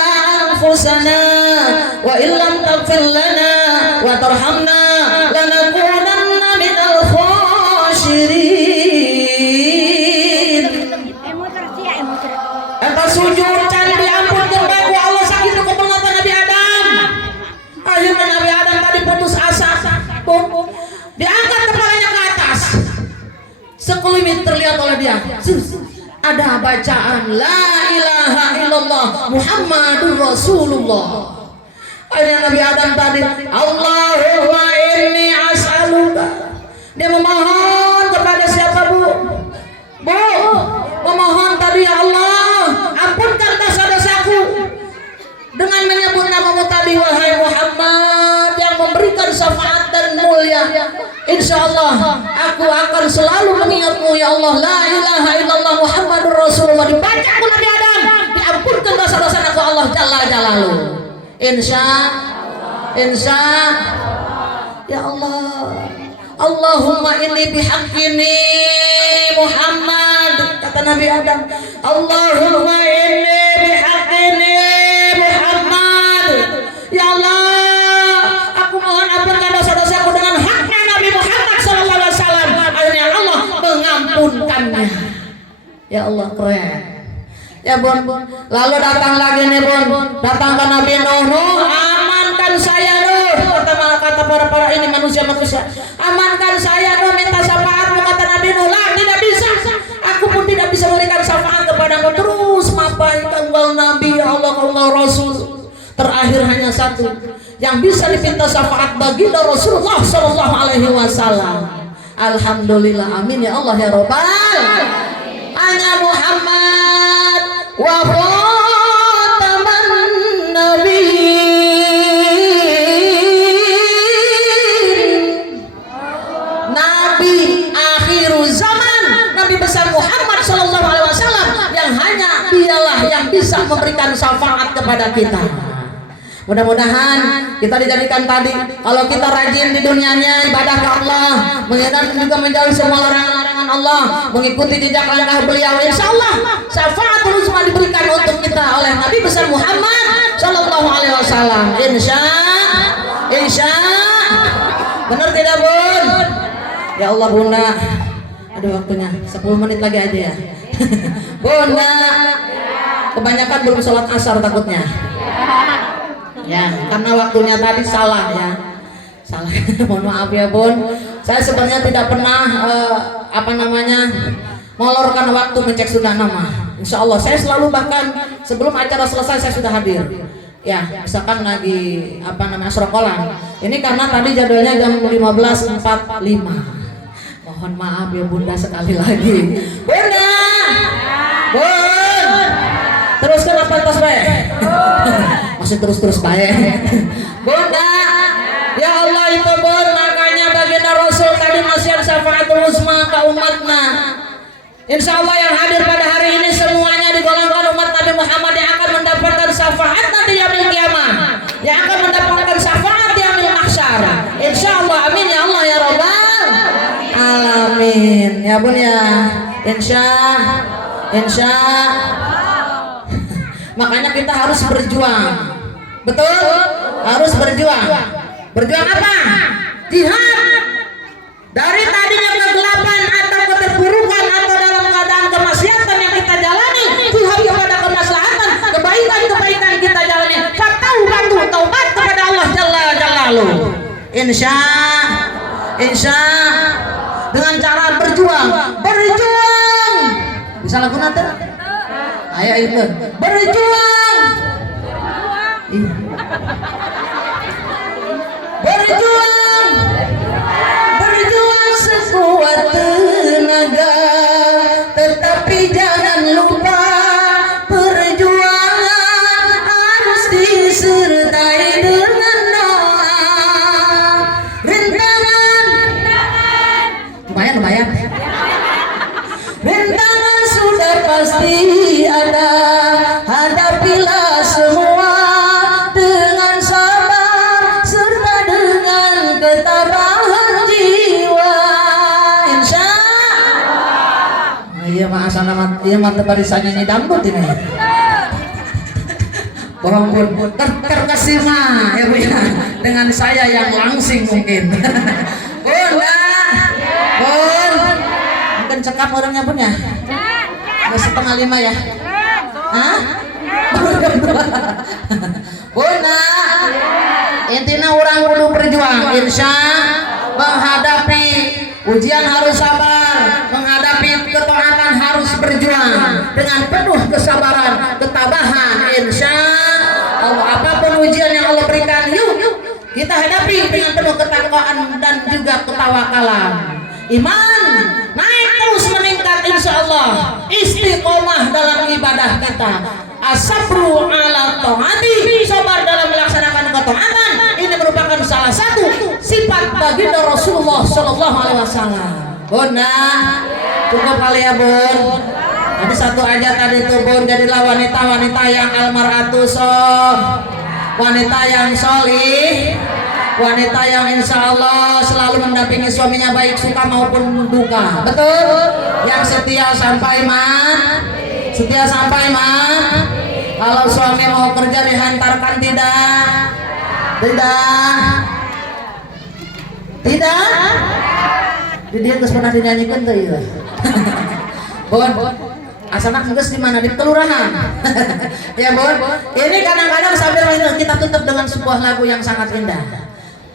anfusana wa illam taghfir lana wa tarhamna lanakunanna minal khashirin. Eta sujud can diampunkeun bae ku Allah sakitu kepengetan Nabi Adam. Akhirnya Nabi Adam tadi putus asa. Diangkat kepalanya ke atas. Sekelumit terlihat oleh dia. Ada bacaan La ilaha illallah Muhammadur Rasulullah. Akhirnya Nabi Adam tadi Allahumma inni as'aluka. Dia memohon kepada siapa bu? Memohon tadi ya Allah ampunkan dosa-dosaku dengan menyebut namamu tadi wahai Muhammad yang memberikan syafaat dan mulia. Insyaallah aku akan selalu mengingatmu ya Allah. La ilaha illallah Muhammadur Rasulullah dibaca ku Nabi Adam diampunkan dosa-dosa aku Allah jalla jalaluhu. Insya ya Allah. Allahumma inni bihaqqini Muhammad kata Nabi Adam. Allahumma inni bihaqqini Muhammad. Ya Allah, aku mohon ampunkan dosa-dosaku dengan haknya Nabi Muhammad sallallahu alaihi wasallam. Akhirnya Allah mengampunkannya. Ya Allah keren. Ya Bun, lalu datang lagi nih Bun, datang ke Nabi Nuh, amankan saya Nuh, kata para ini manusia, amankan saya Nuh, minta syafaatmu kata Nabi Nuh, lah tidak bisa, aku pun tidak bisa memberikan syafaat kepadamu, terus mapai engkau Nabi, ya Allah engkau Rasul, terakhir hanya satu yang bisa diminta syafaat baginda Rasulullah Sallallahu Alaihi Wasallam. Alhamdulillah, amin ya Allah ya Rabbal, hanya Muhammad wa khataman nabiyyin, Nabi akhiru zaman, Nabi besar Muhammad Sallallahu Alaihi Wasallam yang hanya dialah yang bisa memberikan syafaat kepada kita. Mudah-mudahan kita dijadikan tadi kalau kita rajin di dunianya ibadah ke Allah, mengingatkan juga menjauhi semua larangan-larangan Allah, mengikuti jejak langkah beliau, insyaallah syafaatul uzma diberikan untuk kita oleh Nabi besar Muhammad Sallallahu Alaihi Wasallam. Insya benar tidak Bun? Ya Allah Bunda, ada waktunya 10 menit lagi aja ya. Bunda, kebanyakan belum sholat asar takutnya. Ya, karena waktunya tadi salah ya. Salah. Mohon maaf ya Bun. Saya sebenarnya tidak pernah molorkan waktu mencek sudah nama. Insya Allah saya selalu bahkan sebelum acara selesai saya sudah hadir. Ya, misalkan lagi serokolan. Ini karena tadi jadwalnya jam 15.45. Mohon maaf ya Bunda sekali lagi. Bunda. Bun. Teruskan apa tas baik? Masih terus baik. Bunda, ya Allah itu Bun, makanya baginda Rasul tadi nasihat syafaatul uzma ke umatnya. Insya Allah yang hadir pada hari ini semuanya digolongkan umat Nabi Muhammad yang akan mendapatkan syafaat nanti yaumil kiamah, yang akan mendapatkan syafaat di yaumil mahsyar. Insya Allah, amin ya Allah ya Rabbal alamin. Ya Bun ya, insya. Makanya kita harus berjuang. Betul? Harus berjuang. Berjuang apa? Jihad. Dari tadinya kegelapan atau keterpurukan atau dalam keadaan kemaksiatan yang kita jalani, jihad kepada kemaslahatan, kebaikan kita jalani. Taubat kepada Allah Jalla Jalaluhu. Insya dengan cara berjuang. Bisa lagu nanti? Ayo itu berjuang sekuat tenaga, tetapi jangan lupa perjuangan harus disertai dengan doa. Rintangan lumayan rintangan sudah pasti ada, hadapilah semua Iya mah asal nama, iya mah barisannya nyanyi dangdut ini. Bohong pun terkesima ya Bu ya, dengan saya yang langsing mungkin. Bunda, Bun, mungkin cekap orangnya Bun ya? Nggak 4:30 ya? Hah? Bunda, intinya orang kudu berjuang, insya menghadapi ujian harus sabar, menghadapi ketaatan harus berjuang dengan penuh kesabaran, ketabahan, insya Allah. Apapun ujian yang Allah berikan, yuk kita hadapi dengan penuh ketakwaan dan juga ketawakalan. Iman naik terus meningkat, insya Allah. Istiqomah dalam ibadah kita. Asabru ala ta'ati, sabar dalam melaksanakan ketaatan. Ini merupakan salah satu sifat baginda Rasulullah Shallallahu Alaihi Wasallam. Bunda, cukup kali ya Bun. Tadi satu aja tadi tuh Bun, jadilah wanita-wanita yang almaratus, wanita yang solih, wanita yang insya Allah selalu mendampingi suaminya baik suka maupun duka. Betul? Yang setia sampai mati. Setia sampai mati. Kalau suami mau kerja dihantarkan tidak? Tidak. Di dia terus pernah dinyanyikan tuh ya. Bon, asalnya geus di mana? Di kelurahan. Ya Bon. Ini kadang-kadang sambil kita tutup dengan sebuah lagu yang sangat indah.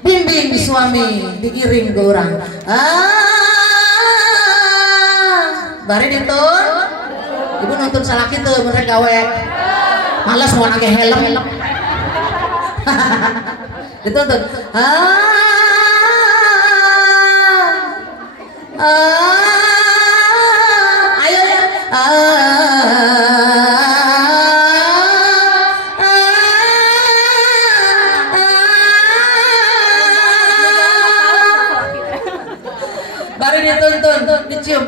Bimbing suami diiring ke orang. Bari ditun. Ibu nonton salah gitu mereka gawe. Malas mau pakai helm. Dituntut. Ayo ya. Baru dituntun, dicium.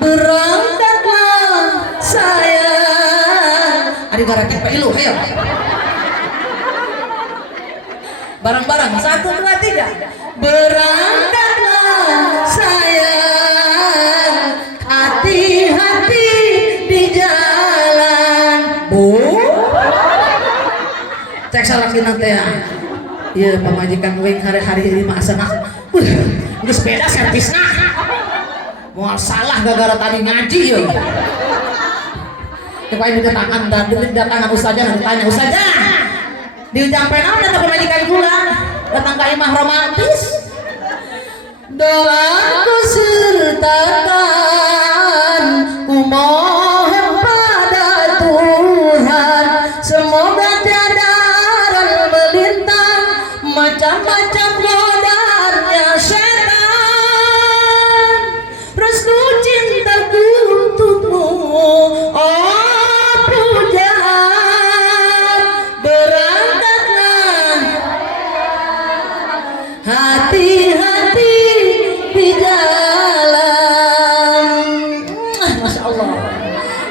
Berangkatlah sayang. Adik garakit Pak Ilu, ayo. Bareng-bareng, 1, 2, 3. Berangkatlah sayang, hati-hati di jalan. Bu, cek salah nanti ya. Iya, pemajikan wing hari-hari ini masa nak. Ini sepeda servis nak. Mau salah gara-gara tadi ngaji ya. Coba ini datangan ustazah, ditanya ustazah. Diucapkan apa datang pemajikan gula? Datang ke imah romantis. Doaku sertakan, ku mohon pada Tuhan, semoga tiada melintang macam-macam godanya setan. Restu cintaku untukmu, oh pujaan. Berangkatlah hati-hati di jalan. Masya Allah.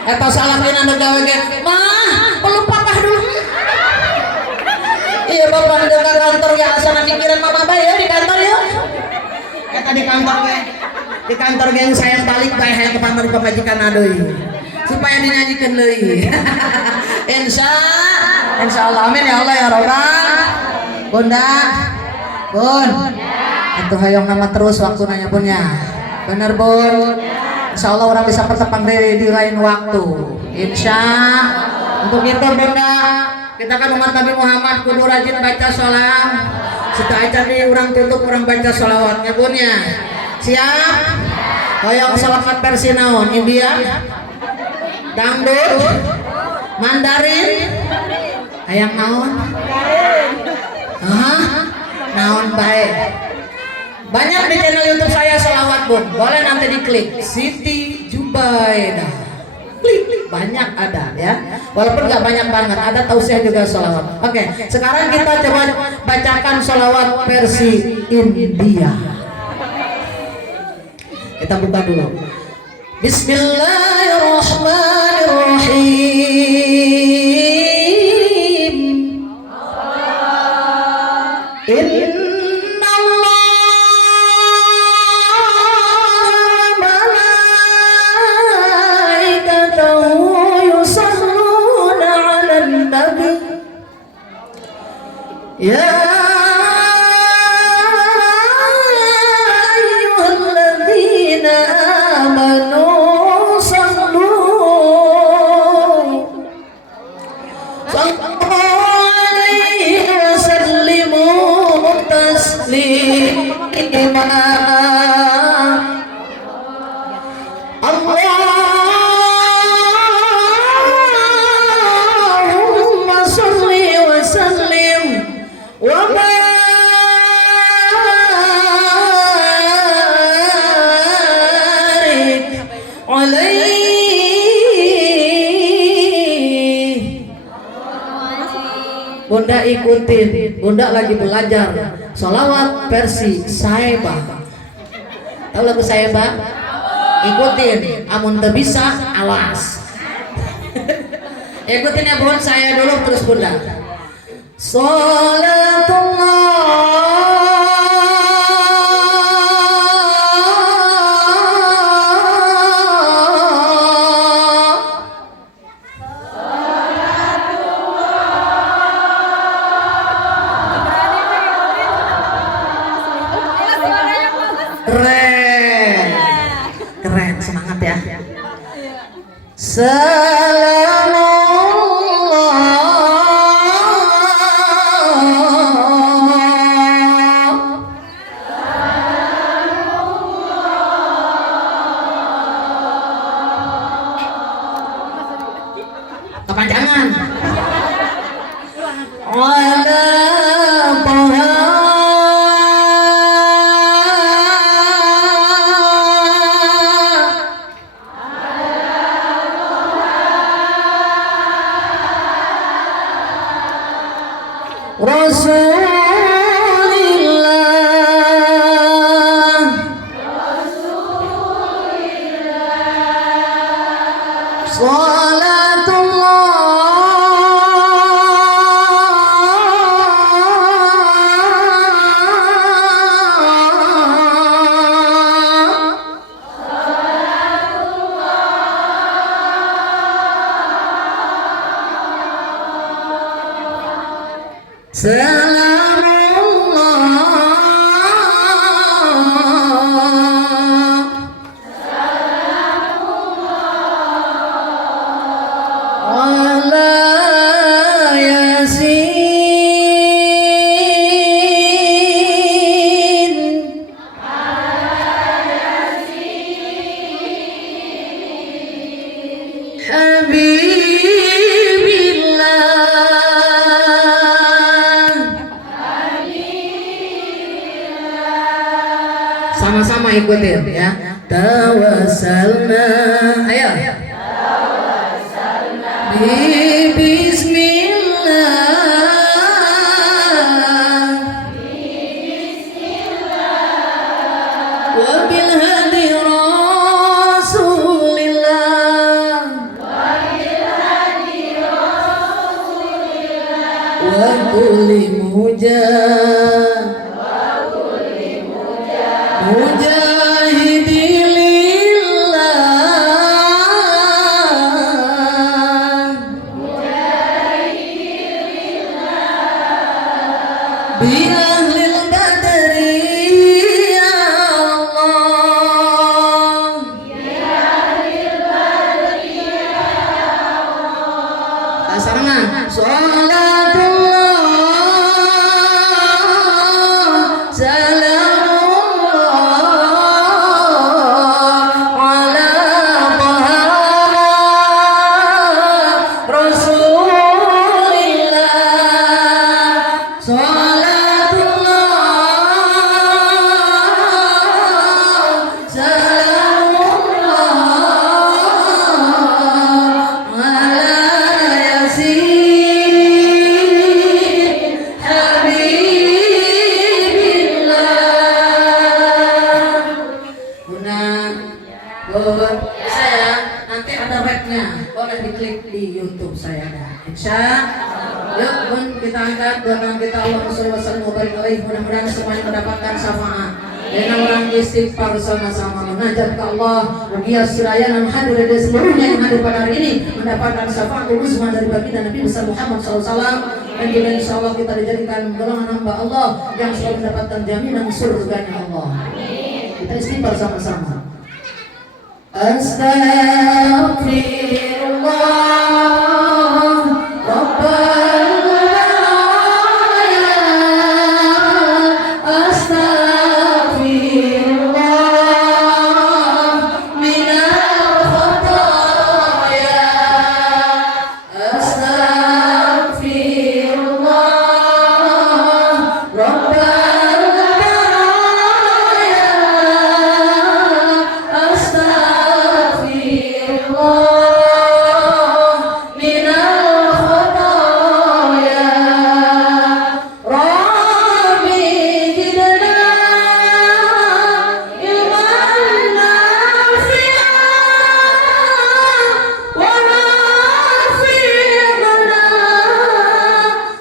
Eta salah kena gawe ge. Mah, peluk papa dulu. Iya bapak di kantor ya, asal mikiran mama bae ya di kantor ya. Eta di kantor we. Di kantor yang saya balik bae hayang ke pamar pamajikan aduh. Supaya dinyanyikan deui. Insya Allah, amin ya Allah ya Rabbal. Bunda, Bun, atuh hayong nama terus waktu nanya Bun ya. Bener Bun. Insya Allah orang bisa pertepang di lain waktu. Insya. Untuk itu Bunda, kita kan umat Nabi Muhammad kudu rajin baca sholawat. Setelah jadi orang tutup orang baca sholawatnya Bun ya. Siap? Hayong sholawat versi naon? India? Dangdut? Mandarin? Hayang naon? Hah? Naon baik. Banyak di channel YouTube saya sholawat Bun. Boleh nanti diklik Siti Jubaidah. Klik, banyak ada ya. Walaupun nggak banyak banget, ada tausiah juga sholawat. Oke, sekarang kita coba bacakan sholawat versi India. Kita buka dulu. Bismillahirrahmanirrahim. Inna Allah amanu sallu alaihi wa sallimu taslima. Allahumma salli wa sallim wa barik alaihi. Bunda ikutin, Bunda lagi belajar sholawat versi Saeba. Tahu lagu Saeba? Ikutin, amun teu bisa awas. Ikutin ya Bun, saya dulu terus Bunda. Keren, keren, semangat ya. Kepanjangan. Ala sama-sama ikutin ya. Tawassalna, ayo. Bi bismillah. Wa bil hadi rasulillah. Wa kulli mujah. Nanti ada webnya, boleh diklik di YouTube saya ada. Insya yuk Bun, kita angkat doa kita. Allahumma sholli wa sallim wa barik alaihi. Mudah-mudahan semuanya mendapatkan syafaat dan orang istighfar sama-sama munajat ke Allah. Ruqyah sirayan yang hadir dari seluruhnya yang hadir pada hari ini mendapatkan syafaat uzma dari baginda Nabi besar Muhammad SAW. Dan juga insya Allah kita dijadikan golongan hamba Allah yang selalu mendapatkan jaminan surganya Allah. Kita istighfar sama-sama. Astaghfirullah Rabbal baraya. Astaghfirullah minal khataya. Astaghfirullah Rabbal baraya. Astaghfirullah minal khataya. Rabbi zidna ilman nafi'an wa rafiqna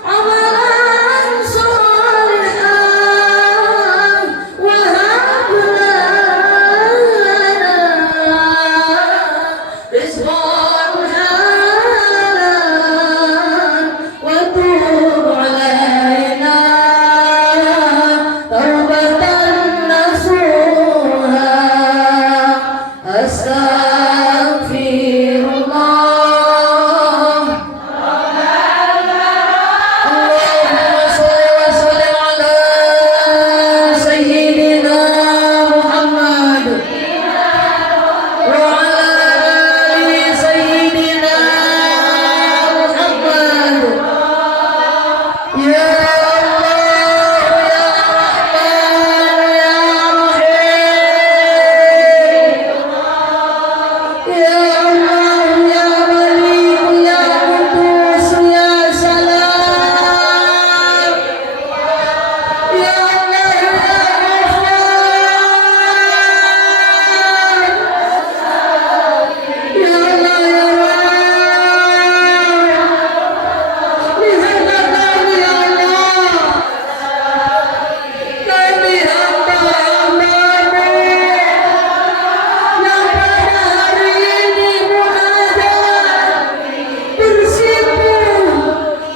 amalan sholihan wa hab lana rizqan halalan wa tub alaina taubatan nasuha. Astaghfirullah. Allahumma shalli wa sallim ala sayyidina Muhammad wa ala ali sayyidina Muhammad. Ya Allah ya Rahman ya Rahim. Ya Allah ya Malik ya Qudus ya Salam. Ya Allah ya Ghaffar. Ya Allah ya Rahman. Lihatlah kami ya Allah. Kami hamba-hamba-Mu yang pada hari ini munajat, bersimpuh,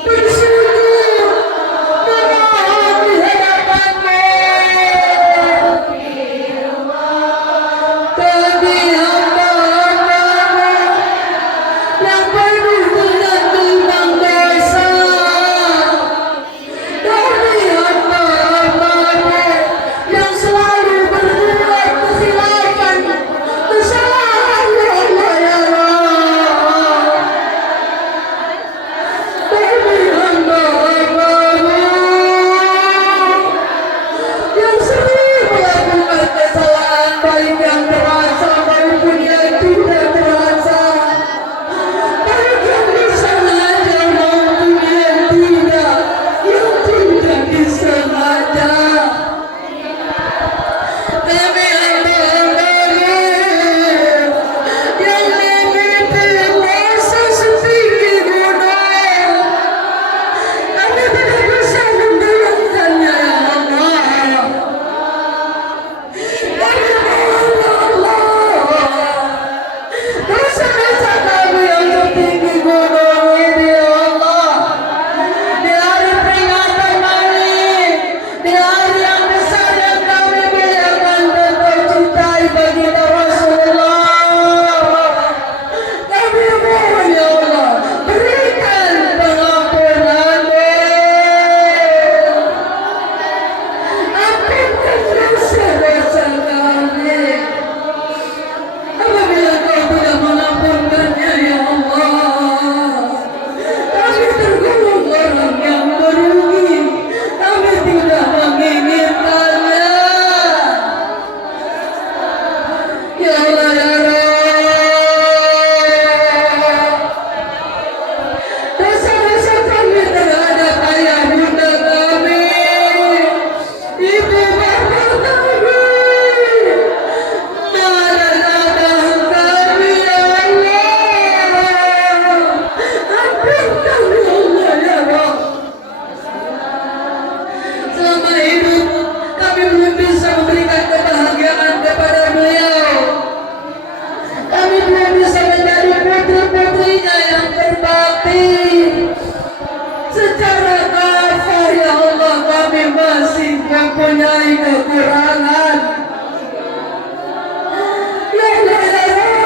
bersujud, memohon di hadapan-Mu. Kami hamba-hamba-Mu yang penuh dengan timbang dosa. Kami hamba-hamba-Mu yang selalu berbuat kekhilafan, kesalahan ya Allah ya Rabb. Kami hamba-hamba-Mu yang sering melakukan kesalahan baik yang terasa maupun yang tidak terasa, baik yang disengaja maupun yang tidak disengaja. Kami hamba-hamba-Mu yang memiliki dosa setinggi gunung. Kami tidak bisa menggolongkannya ya Allah. Kami mohon ya Allah, dosa-dosa kami yang setinggi gunung ini ya Allah. Di hari peringatan Maulid, di hari yang besar yang kami muliakan dan tercintai baginda Rasulullah, kami mohon ya Allah, berikan pengampunan-Mu. Ampunkan dosa-dosa kami. Apabila Kau tidak mengampunkannya ya Allah, kami tergolong orang yang merugi. Kami tidak menginginkannya. Ya Allah ya Rabb, dosa-dosa kami terhadap ayah bunda kami, ibu bapak kami, marah kami ya Allah. Ampunkan ya Allah ya Rabb. Selama hidup kami belum bisa memberikan kebahagiaan kepada beliau. Kami belum bisa menjadi putri-putrinya yang berbakti. Secara kafah ya Allah, kami masih mempunyai kekurangan. Ya Allah ya Rabb,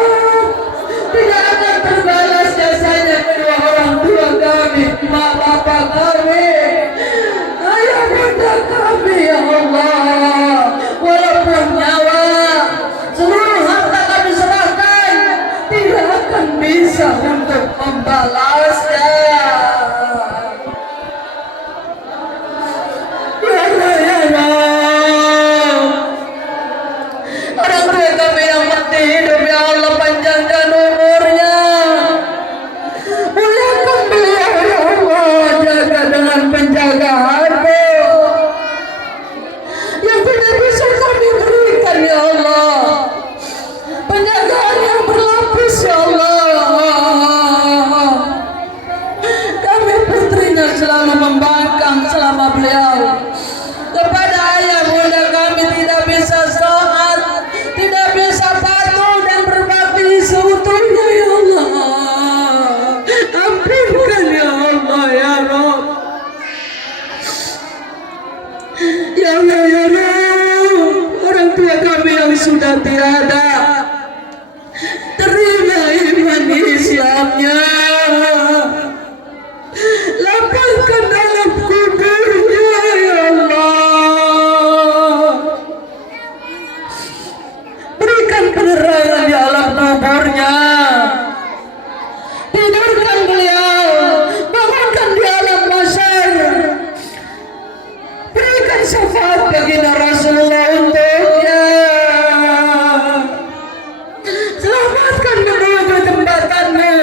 balasnya. Ya Allah ya Allah, orang tua kami yang mati hidup, ya Allah panjangkan umurnya, muliakan beliau ya Allah, jaga dengan penjagaanmu yang tidak bisa kami berikan ya Allah, penjagaan yang berlapis ya Allah. Kami putrinya selalu membangkang selama beliau kepada ayah bunda kami tidak bisa taat, tidak bisa patuh dan berbakti seutuhnya ya Allah. Ampunkan ya Allah ya Rabb, ya Allah ya Rabb, orang tua kami yang sudah tiada, terima iman Islamnya, lapangkan dalam kuburnya ya Allah, berikan penerangan di alam kuburnya, tidurkan beliau, bangunkan di alam mahsyar, berikan syafaat baginda Rasulullah untuknya, selamatkan menuju tembatanmu,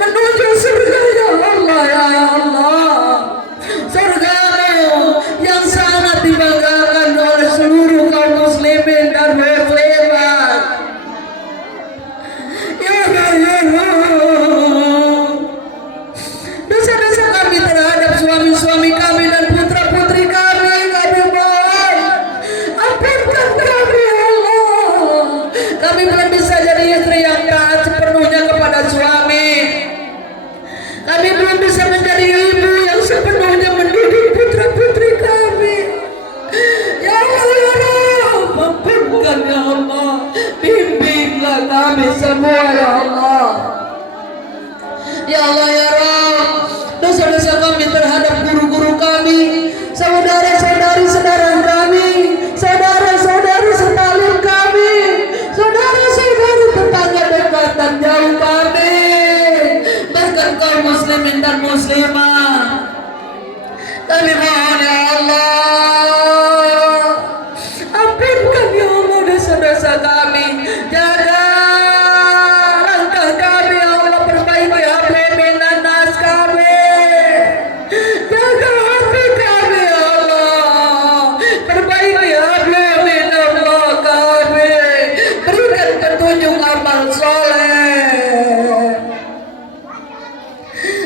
menuju surga ya Allah ya Allah, surgamu yang sangat dibanggakan oleh seluruh kaum muslimin dan muslimat ya Allah ya Allah. Dosa-dosa kami terhadap suami-suami kami dan putra-putri kami mohon ampunkan kami ya Allah. Kami belum bisa jadi istri yang taat sepenuhnya kepada suami, kami belum bisa menjadi ibu yang sepenuhnya mendidik putra-putri kami ya Allah ya Rabb, ampunkan ya Allah, bimbinglah kami semua ya Allah. Ya Allah ya Rabb, dosa-dosa kami terhadap guru-guru kami, saudara-saudari saudara kami, saudara-saudari setalim kami, saudara-saudari tetangga dekat dan jauh kami, bahkan kaum muslimin dan muslimah, kami mohon ya Allah, ampunkan ya Allah dosa-dosa kami, jaga langkah kami ya Allah, perbaiki hati minan nas kami, jaga hati kami ya Allah, perbaiki hati minan Allah kami, berikan petunjuk amal soleh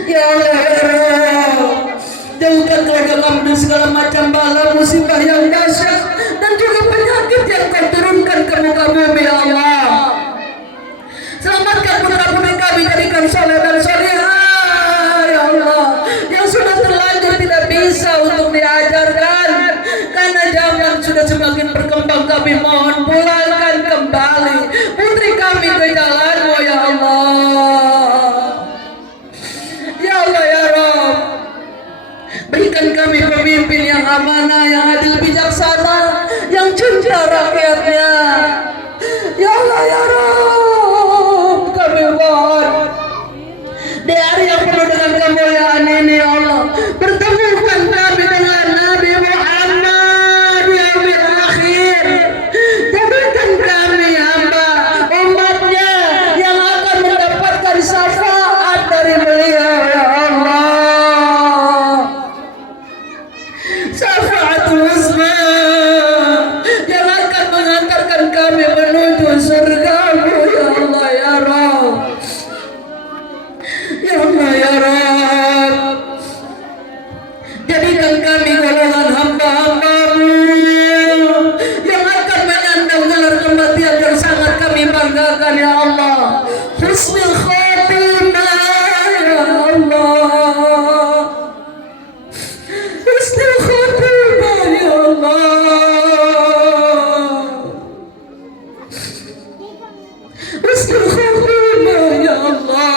ya Allah ya Rabb. Jauhkan keluarga kami dari segala macam bala musibah yang dahsyat dan juga penyakit yang kau turunkan ke muka bumi ya Allah. Selamatkan putra-putri kami, jadikan soleh dan solehah ya Allah, yang sudah terlanjur tidak bisa untuk diajarkan karena zaman sudah semakin berkembang. Kami mohon pulangkan kembali putri kami ke jalanmu ya Allah. Ya Allah ya Rabb, berikan kami pemimpin yang amanah, yang adil bijaksana, yang cinta rakyatnya ya Allah ya Rabb. Kami mohon di hari yang penuh dengan kemuliaan ini ya Allah, pertemukan kami dengan Nabi Muhammad yaumil akhir, jadikan kami hamba umatnya yang akan mendapatkan syafaat dari beliau ya Allah, syafaatul uzma yang akan mengantarkan kami menuju surgamu ya Allah ya Rabb, ya Allah ya Rabb. Jadikan kami golongan hamba-hambamu yang akan menyandang gelar kematian yang sangat kami banggakan ya Allah, husnul khatimah ya Allah, husnul khatimah ya Allah, husnul khatimah ya Allah.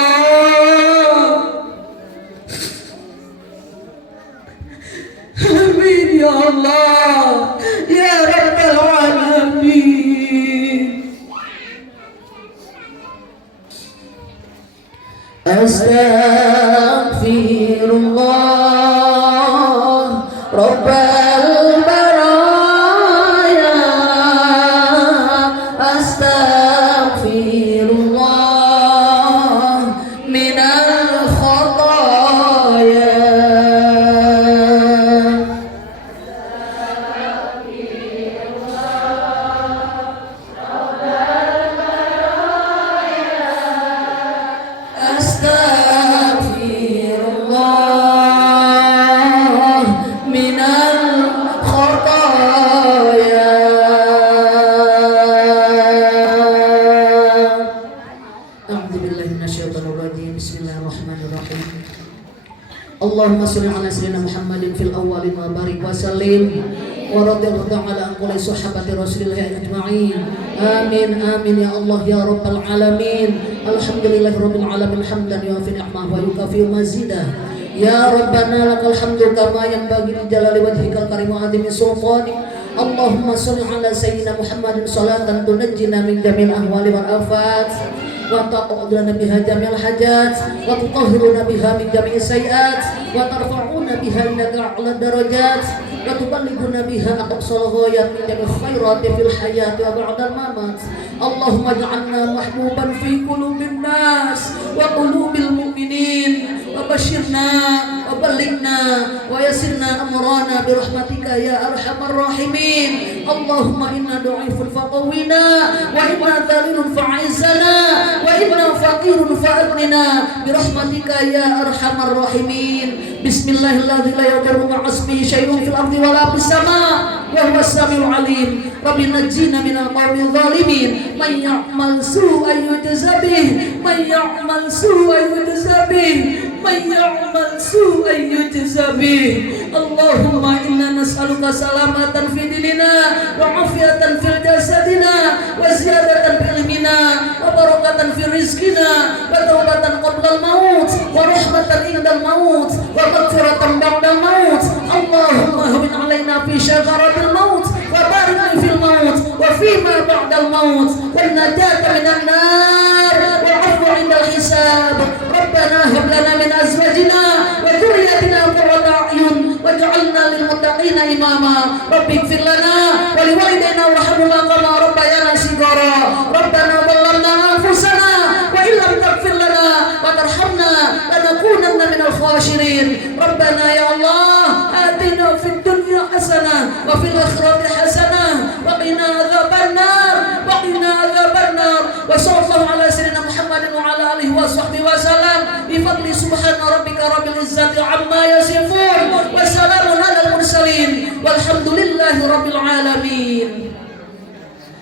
Amin ya Allah ya Rabbal Alamin. Astaghfirullah. astaghfirullah Rabbal baraya astaghfirullah minal khataya. Astaghfirullah minal khataya. A'udzubillahi minasyaitonir rajim. Bismillahirrahmanirrahim. Allahumma shalli ala sayyidina Muhammadin fil awwalin wa barik wa sallim wa radhiyallahu ta'ala an kulli sahabati Rasulillah ajma'in. Amin amin ya Allah ya rabbal alamin. Alhamdulillahi rabbil alamin hamdan yuafi ni'mah wa yukafi mazidah. Ya Rabbana lakal hamdu kama yanbaghi li jalali wajhikal karim wa azimi sultanik. Allahumma shalli ala sayyidina Muhammadin salatan tunajjina min jamil ahwali wal afat wa taqaddana biha jamil hajat wa tutahhiruna biha min jami'i sayiat wa tarfa'una biha indaka a'la darajat wa tuballighuna biha aqsal ghayat min jami'il khairati fil hayati wa ba'dal mamat. Allahumma ij'alna mahbuban fi qulubin nas wa qulubil mu'minin wa bashirna wa ballighna wa yassirna amrana bi rahmatika ya arhamar rahimin. Allahumma inna du'ifun faqawina wa inna dhalilun fa'izzana wa inna faqirun fa'aghnina bi rahmatika ya arhamar rahimin. Bismillahirrahmanirrahim. La yadurru ma'asmihi syai'un fil ardi wa la fis sama' wa huwas samiul alim. Rabbi najjina minal qawmi dhalimin. Man ya'mal su'an yujza bih, man ya'mal su'an yujza bih, man ya'mal su'an yujza bih. Allahumma inna nas'aluka salamatan fi dinina wa afiyatan fil jasadina wa ziyadatan fil ilmina wa barakatan fi rizqina wa taubatan qabla al-maut wa rahmatan indal maut wa maghfiratan ba'da maut. Allahumma hawwin 'alaina fi syagaratil maut wa barik fil maut wa fima ba'dal maut wan najata minan nar wa 'afwa 'indal hisab. Rabbana hab lana min azwajina wa dhurriyyatina qurrata a'yun waj'alna lil muttaqina imama. Rabbighfir lana wa liwalidayna warhamhuma kama rabbayana shighara. Rabbana dhallamna anfusana wa illam taghfir lana wa tarhamna lanakunanna minal khashirin. Rabbana ya Allah atina fid dunya hasanah wa fil akhirati hasanah wa qina adzabannar wa qina adzabannar. Wa sallallahu ala sayyidina Muhammadin wa ala alihi wa sahbihi wa sallam bi fadli subhana rabbika rabbil izzati amma yasifun wa salamun alal mursalin walhamdulillahi rabbil alamin.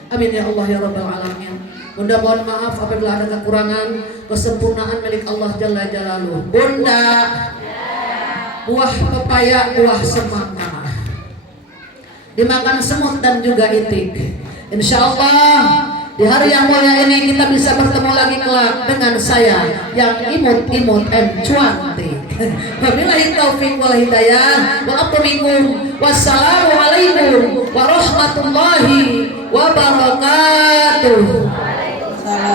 Amin ya Allah ya rabbal alamin. Bunda mohon maaf apabila ada kekurangan, kesempurnaan milik Allah Jalla Jalaluhu. Bunda, buah pepaya, buah semangka dimakan semut dan juga itik. Insya Allah di hari yang mulia ini kita bisa bertemu lagi kelak dengan saya yang imut-imut and cantik. Wabillahi taufiq wal hidayah. Wassalamualaikum warahmatullahi wabarakatuh.